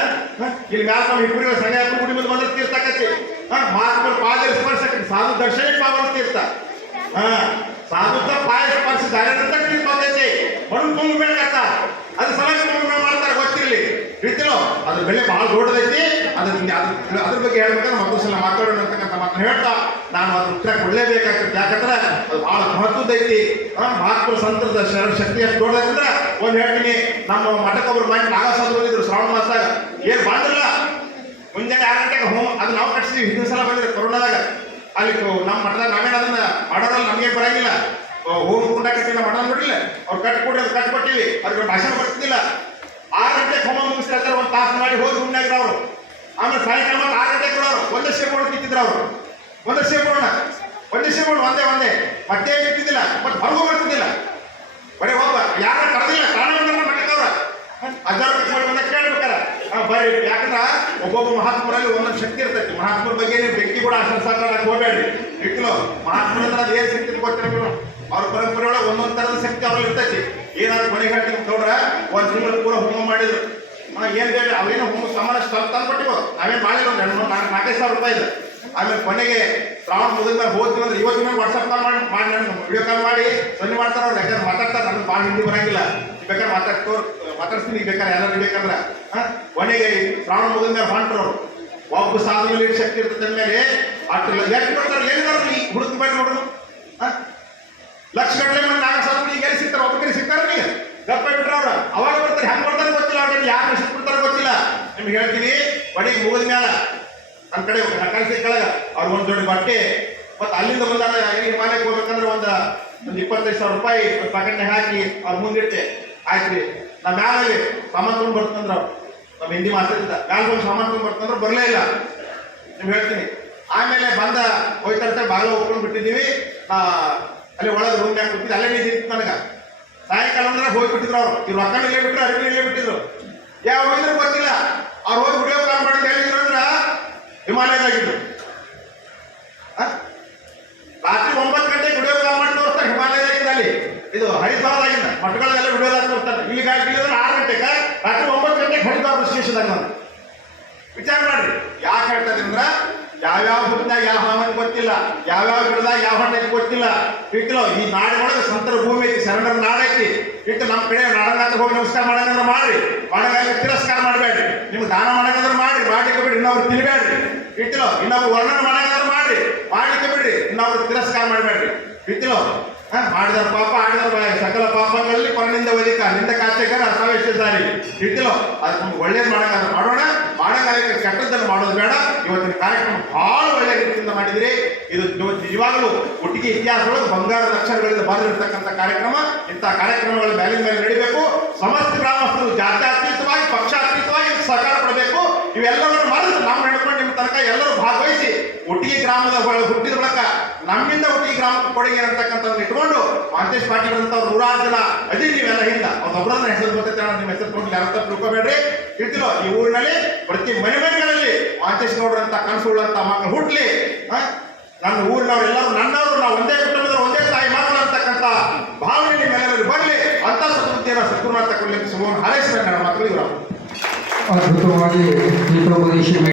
ಇಲ್ಲಿ ಮ್ಯಾಲ ನಮ್ಮ ಇಬ್ಬರು ಸಂಘ ಗುಡಿ ಮುಂದೆ ಬಂದ್ರೆ ತೀರ್ಥಕತಿ. ಮಹಾತ್ಮರು ಪಾದಲಿ ಸ್ಪರ್ಶಕತೆ ಸಾಧು ದರ್ಶನ ಪಾವನ ತೀರ್ಥ. ಸಾಧುತ್ವ ಪಾಯ ಸ್ಪರ್ಶ ಧಾರ್ಯಂತ ತೀರ್ಥ ಬಂದೈತಿ. ಮಣ್ಣು ತುಂಬಬೇಕಂತ ಅದು ಸಲಹೆ ಮಾಡ್ತಾರೆ, ಗೊತ್ತಿರಲಿ. ರೀತಿಲೋ ಅದ್ರ ಬೆಲೆ ಬಹಳ ದೊಡ್ಡದೈತಿ. ಅದ್ರ ಬಗ್ಗೆ ಹೇಳ್ಬೇಕಂದ್ರೆ ಮತ್ತೊಂದು ಸಲ ಮಾತಾಡೋಣ ಅಂತಕ್ಕಂಥ ಮಾತನ್ನು ಹೇಳ್ತಾ ನಾನು ಅದ್ರ ಉತ್ತರ ಕೊಡಲೇಬೇಕಾಗ್ತದೆ. ಯಾಕಂದ್ರೆ ಅದು ಬಹಳ ಮಹತ್ವದೈತಿ. ಮಹಾತ್ಮ ಸಂತದ ಶಕ್ತಿ ಎಷ್ಟು ದೊಡ್ಡದಂದ್ರೆ ಒಂದು ಹೇಳ್ತೀನಿ, ನಮ್ಮ ಮಠಕ್ಕೊಬ್ರು ಮಾಡಿ ನಾಗಸಾಧು ಬಂದಿದ್ರು ಶ್ರಾವಣ ಮಾಸದಾಗ. ಏನ್ ಬಂದ್ರಲ್ಲ ಮುಂಜಾನೆ 6 ಗಂಟೆಗೆ ಹೋಮ್ ಅದು ನಾವು ಕಟ್ಸಿದ್ವಿ. ಹಿಂದಿನ ಸಲ ಬಂದಿದ್ರು ಕೊರೋನಾದಾಗ. ಅಲ್ಲಿ ನಮ್ಮ ಮಠದಾಗ ನಾವೇನು ಅದನ್ನ ಮಾಡೋದ್ರಲ್ಲಿ ನಮಗೆ ಬರಂಗಿಲ್ಲ. ಹೋಮ್ ಕುಂಡ ಕಟ್ಟಿನ ಮಠ ನೋಡಿಲ್ಲ, ಅವ್ರು ಕಟ್ಕೊಡ್ರಿ ಅದು ಕಟ್ಕೊಟ್ಟಿವಿ. ಅವ್ರಿಗೆ ಭಾಷಣ ಬರ್ತಿದ್ದಿಲ್ಲ. 6 ಗಂಟೆಗೆ ಹೋಮ ಮುಗಿಸ್ತಾರೆ, ಒಂದು ತಾಸು ಮಾಡಿ ಹೋಗಿ ರೂಮ್ನಾಗ್ರ ಅವರು. ಆಮೇಲೆ ಸಾಯಂಕಾಲ 6 ಗಂಟೆಗೆ ಕೊಡೋರು. ಒಂದೇ ಸೇಬೋಣ ತಿಂತಿದ್ರು ಅವರು. ಒಂದೇ ಸೇಬೋಣ ಒಂದೇ ಮತ್ತೆ ತಿಂತಿದ್ದಿಲ್ಲ, ಮತ್ತೆ ಹೊರಗೂ ಬರ್ತಿದ್ದಿಲ್ಲ. ಬರೀ ಹೋಗ ಯಾರ ಕರೆದಿಲ್ಲ, ಕಾರಣ ಮಠಕ್ಕವ್ರ ಅಜ್ಜಾರ ಬಂದ ಕೇಳ್ಬೇಕಾರ ಬರ್ರಿ. ಯಾಕಂದ್ರೆ ಒಬ್ಬೊಬ್ಬ ಮಹಾತ್ಮರಲ್ಲಿ ಒಂದೊಂದು ಶಕ್ತಿ ಇರ್ತೈತಿ. ಮಹಾತ್ಮರ ಬಗ್ಗೆ ಬೆಂಕಿ ಕೂಡ ಆಶಂಸಾಕ ಹೋಗ್ಬೇಡ್ರಿ. ಇಟ್ಲು ಮಹಾತ್ಮರ ಹತ್ರ ಅದು ಏನು ಶಕ್ತಿ ಗೊತ್ತಿರಬೇಕು. ಅವ್ರ ಪರಂಪರೆ ಒಳಗೆ ಒಂದೊಂದು ಥರದ ಶಕ್ತಿ ಅವ್ರಲ್ಲಿ ಇರ್ತೈತಿ. ಏನಾದ್ರು ಮನೆಗಟ್ಟಿ ನೋಡ್ರ ಒಂದು ತಿಂಗಳು ಪೂರ ಹೋಮ ಮಾಡಿದ್ರು. ಏನು ಹೇಳಿ ಅವೇನೋ ಹೋಮ ಸಮಾನ ತಂದು ಕೊಟ್ಟಿವು. ನಾವೇನು ಮಾಡಿಲ್ಲ, ಒಂದು 4,000-5,000 ರೂಪಾಯಿ ಇದೆ. ಆಮೇಲೆ ಕೊನೆಗೆ ಶ್ರಾವಣ ಮುಗಿದ ಹೋಗ್ತೀವಿ ಅಂದ್ರೆ ಇವತ್ತಿನ ಮೇಲೆ ವಾಟ್ಸಪ್ ಕಾಲ್ ಮಾಡಿ ನಾನು ವಿಡಿಯೋ ಕಾಲ್ ಮಾಡಿ ಸೊನ್ನೆ ಮಾಡ್ತಾರೆ. ಅವ್ರು ಯಾಕಂದ್ರೆ ಮಾತಾಡ್ತಾರೆ, ನನಗೆ ಭಾಳ ಹಿಂದಿ ಬರಂಗಿಲ್ಲ. ಬೇಕಾದ್ರೆ ಮಾತಾಡ್ತೀನಿ ಬೇಕಾದ್ರೆ ಯಾರು ಬೇಕಂದ್ರೆ. ಕೊನೆಗೆ ಶ್ರಾವಣ ಮುಗಿದ ಮೇಲೆ ಹೊಂಟ್ರು ಅವರು. ಒಬ್ಬ ಸಾಧನೆಯಲ್ಲಿ ಶಕ್ತಿ ಇರ್ತದೆ ಅಂದಮೇಲೆ ಅಷ್ಟು ಎಷ್ಟು ಬರ್ತಾರೆ, ಏನಿದಾರು ಈ ಹುಡುಕ್ಬೇಡಿ ನೋಡ್ರು. ಲಕ್ಷ ಗಟ್ಟಲೆ ಮಂದಿ ನಾಲ್ಕು ಸಾಧನೆ ಈಗ ಎಲ್ಲಿ ಸಿಗ್ತಾರೆ, ಒಬ್ಬರಿಗೆ ಸಿಗ್ತಾರೆ. ನೀವು ಗಪ್ಪ ಬಿಟ್ರೆ ಅವ್ರು ಅವಾಗ ಬರ್ತಾರೆ, ಹೆಂಗೆ ಬರ್ತಾರೆ ಗೊತ್ತಿಲ್ಲ. ಅವ್ರಿಗೆ ಯಾರು ಸಿಕ್ಬಿಡ್ತಾರೆ ಗೊತ್ತಿಲ್ಲ. ನಿಮ್ಗೆ ಹೇಳ್ತೀನಿ, ಕೊನೆಗೆ ಮುಗಿದ ಮೇಲೆ ನನ್ನ ಕಡೆ ಕಳಿಸಿ ಕೆಳಗ ಅವ್ರು ಒಂದು ದೊಡ್ಡ ಬಟ್ಟೆ ಮತ್ತು ಅಲ್ಲಿಂದ ಬಂದಾಗ ಹಿಮಾಲಯಕ್ಕೆ ಹೋಗ್ಬೇಕಂದ್ರೆ ಒಂದು 25,000 ರೂಪಾಯಿ ಒಂದು ಪ್ಯಾಕೆಟ್ನಾಗ ಹಾಕಿ ಅವ್ರ ಮುಂದಿಟ್ಟೆ. ಆಯ್ತು ರೀ, ನಮ್ಮ ಮ್ಯಾಲೆ ಸಾಮಾನು ತೊಗೊಂಡು ಬರ್ತಂದ್ರೆ ಅವ್ರು ನಮ್ಮ ಹಿಂದಿ ಮಾತಾಡ್ತಿದ್ದ ಮ್ಯಾಲೆ ಬಂದು ಸಾಮಾನು ತೊಗೊಂಡು ಬರ್ತಂದ್ರೆ ಬರಲೇ ಇಲ್ಲ. ನಿಮ್ಗೆ ಹೇಳ್ತೀನಿ. ಆಮೇಲೆ ಬಂದ ಹೋಯ್ತಾ ಬಾಗಿಲು ಹೋಗ್ಕೊಂಡು ಬಿಟ್ಟಿದ್ದೀವಿ. ಅಲ್ಲಿ ಒಳಗೆ ರೂಮ್ನಾಗ ಕೂತಿದ್ದು ಅಲ್ಲೇ ನಿಂತಿತ್ತು ನನಗೆ. ಸಾಯಂಕಾಲ ಅಂದ್ರೆ ಹೋಗ್ಬಿಟ್ಟಿದ್ರು ಅವರು. ಇವ್ರು ರೊಕ್ಕ ಇಲ್ಲೇ ಬಿಟ್ಟರು, ಅರಿವಿ ಇಲ್ಲೇ ಬಿಟ್ಟಿದ್ರು. ಯಾವ ಹೋಗಿದ್ರು ಗೊತ್ತಿಲ್ಲ. ಅವ್ರು ಹೋಗಿ ವಿಡಿಯೋ ಕಾಲ್ ಮಾಡಿ ಹೇಳಿದ್ರು ಅಂದ್ರೆ ಹಿಮಾಲಯದಾಗಿದ್ರು. ರಾತ್ರಿ 9 ಗಂಟೆಗೆ ವಿಡಿಯೋ ಕಾಲ್ ಮಾಡಿ ತೋರಿಸ್ತಾರೆ ಹಿಮಾಲಯದಾಗಿಂದ. ಅಲ್ಲಿ ಇದು ಹರಿದ್ವಾರದಾಗಿಂದ ಮಠಗಳನ್ನೆಲ್ಲ ವಿಡಿಯೋದಾಗ ತೋರಿಸ್ತಾರೆ. ಇಲ್ಲಿಗಾಗಿ 6 ಗಂಟೆಗೆ, ರಾತ್ರಿ 9 ಗಂಟೆಗೆ ಹರಿದ್ವಾರ ಸ್ಟೇಷನ್ದಾಗ ನಾನು ವಿಚಾರ ಮಾಡ್ರಿ. ಯಾಕೆ ಹೇಳ್ತಾ ಇದ್ದೀನಿ ಅಂದ್ರೆ ಯಾವ್ಯಾವ ಹುಟ್ಟಿದಾಗ ಯಾವ ಹವಾಮಾನ ಗೊತ್ತಿಲ್ಲ, ಯಾವ್ಯಾವ ಗಿಡದಾಗ ಯಾವ ಹಣ್ಣು ಗೊತ್ತಿಲ್ಲ. ಇಟ್ಟು ಈ ನಾಡಿನೊಳಗೆ ಸಂತರ ಭೂಮಿ ಐತಿ, ಶರಣರ ನಾಡೈತಿ. ಇಟ್ಟು ನಮ್ಮ ಕಡೆ ನಾಡನಾಥ ಹೋಗಿ ನಮಸ್ಕಾರ ಮಾಡೋದಂದ್ರೆ ಮಾಡ್ರಿ, ಮಾಡೋದಾಗ ತಿರಸ್ಕಾರ ಮಾಡಬೇಡ್ರಿ. ನಿಮ್ಗೆ ದಾನ ಮಾಡೋದಂದ್ರೆ ಮಾಡ್ರಿ, ಮಾಡ್ಲಿಕ್ಕೆ ಬಿಡ್ರಿ. ಇನ್ನೊಬ್ರು ತಿನ್ಬೇಡ್ರಿ. ಇಟ್ಟು ಇನ್ನೊಬ್ರು ವರ್ಣನೆ ಮಾಡೋದಂದ್ರೆ ಮಾಡ್ರಿ, ಮಾಡ್ಲಿಕ್ಕೆ ಬಿಡ್ರಿ. ಇನ್ನೊಬ್ರು ತಿರಸ್ಕಾರ ಮಾಡಬೇಡ್ರಿ. ಇಟ್ಟು ಮಾಡಿದ ಪಾಪ ಆಡಿದ ಸಕಲ ಪಾಪಗಳಲ್ಲಿ ಪರನಿಂದ ವಧಿಕ ನಿಂದ ಕಾಚಕರ ಅಸಾವೇಶಧಾರಿ. ಇಟ್ಟಿಲೋ ಅದಕ್ಕೆ ನಮ್ಗೆ ಒಳ್ಳೇದು ಮಾಡೋಕ್ಕಾದ್ರೆ ಮಾಡೋಣ, ಮಾಡೋಕ್ಕಾಗಕ್ಕೆ ಕೆಟ್ಟದ್ದನ್ನು ಮಾಡೋದು ಬೇಡ. ಇವತ್ತಿನ ಕಾರ್ಯಕ್ರಮ ಬಹಳ ಒಳ್ಳೆಯ ರೀತಿಯಿಂದ ಮಾಡಿದಿರಿ. ಇದು ನಿಜವಾಗಲೂ ಒಟ್ಟಿಗೆ ಇತಿಹಾಸದೊಳಗೆ ಬಂಗಾರದ ಅಕ್ಷರಗಳಿಂದ ಬರೆದಿರ್ತಕ್ಕಂಥ ಕಾರ್ಯಕ್ರಮ. ಇಂಥ ಕಾರ್ಯಕ್ರಮಗಳು ಮೇಲಿನ ಮೇಲೆ ನಡೀಬೇಕು. ಸಮಸ್ತ ಗ್ರಾಮಸ್ಥರು ಜಾತ್ಯಾತೀತವಾಗಿ ಪಕ್ಷಾತೀತವಾಗಿ ಸಹಕಾರ ಕೊಡಬೇಕು. ಇವೆಲ್ಲವನ್ನು ಮಾಡಿದ್ರೆ ನಾವು ನಡ್ಕೊಂಡು ನಿಮ್ಮ ತನಕ ಎಲ್ಲರೂ ಭಾಗವಹಿಸಿ ಒಟ್ಟಿಗೆ ಗ್ರಾಮದ ಹುಟ್ಟಿದ ಬಳಕ ನಮ್ಮಿಂದ ಒಟ್ಟಿಗೆ ಗ್ರಾಮಕ್ಕೆ ಕೊಡುಗೆ ಅಂತಕ್ಕಂಥದ್ದನ್ನು ಇಟ್ಕೊಂಡು ಮಾಂತೇಶ್ ಪಾಟೀಲ್ ಅಂತವ್ರು 100 ಜನ ಅದೇ ನೀವೆಲ್ಲ ಹಿಂದ ಅವ್ರೊಬ್ಬರನ್ನ ಹೆಸರು ಗೊತ್ತೈತೆ. ನಿಮ್ಮ ಹೆಸರು ಕೊಟ್ಟು ಯಾರ ತಿಳ್ಕೊಬೇಡ್ರಿ. ಇರ್ತಿಲೋ ಈ ಊರಿನಲ್ಲಿ ಪ್ರತಿ ಮನೆಗಳಲ್ಲಿ ಮಾಂತೇಶ್ ಗೌಡ್ರ ಅಂತ ಕನಸುಳ್ಳಂತ ಮಕ್ಕಳು ಹುಟ್ಲಿ. ನನ್ನ ಊರಿನವ್ರು ಎಲ್ಲರೂ ನನ್ನವರು, ನಾವು ಒಂದೇ ಕುಟುಂಬದ ಒಂದೇ ತಾಯಿ ಮಕ್ಕಳು ಅಂತಕ್ಕಂಥ ಅಂತಕ್ಕಂಥ ಭಾವನೆ ನಿಮ್ಮೆಲ್ಲರಲ್ಲಿ ಬರಲಿ ಅಂತ ಸದ್ಬುದ್ಧಿಯನ್ನು ಸದ್ಗುರುನಾಥ ಕೊಡಲಿ ಸಮೂಹ ಹಾರೈಸಿದ ನನ್ನ ಮಕ್ಕಳು ಇವರು ಅದ್ಭುತವಾಗಿ ಹಿತೋಪದೇಶ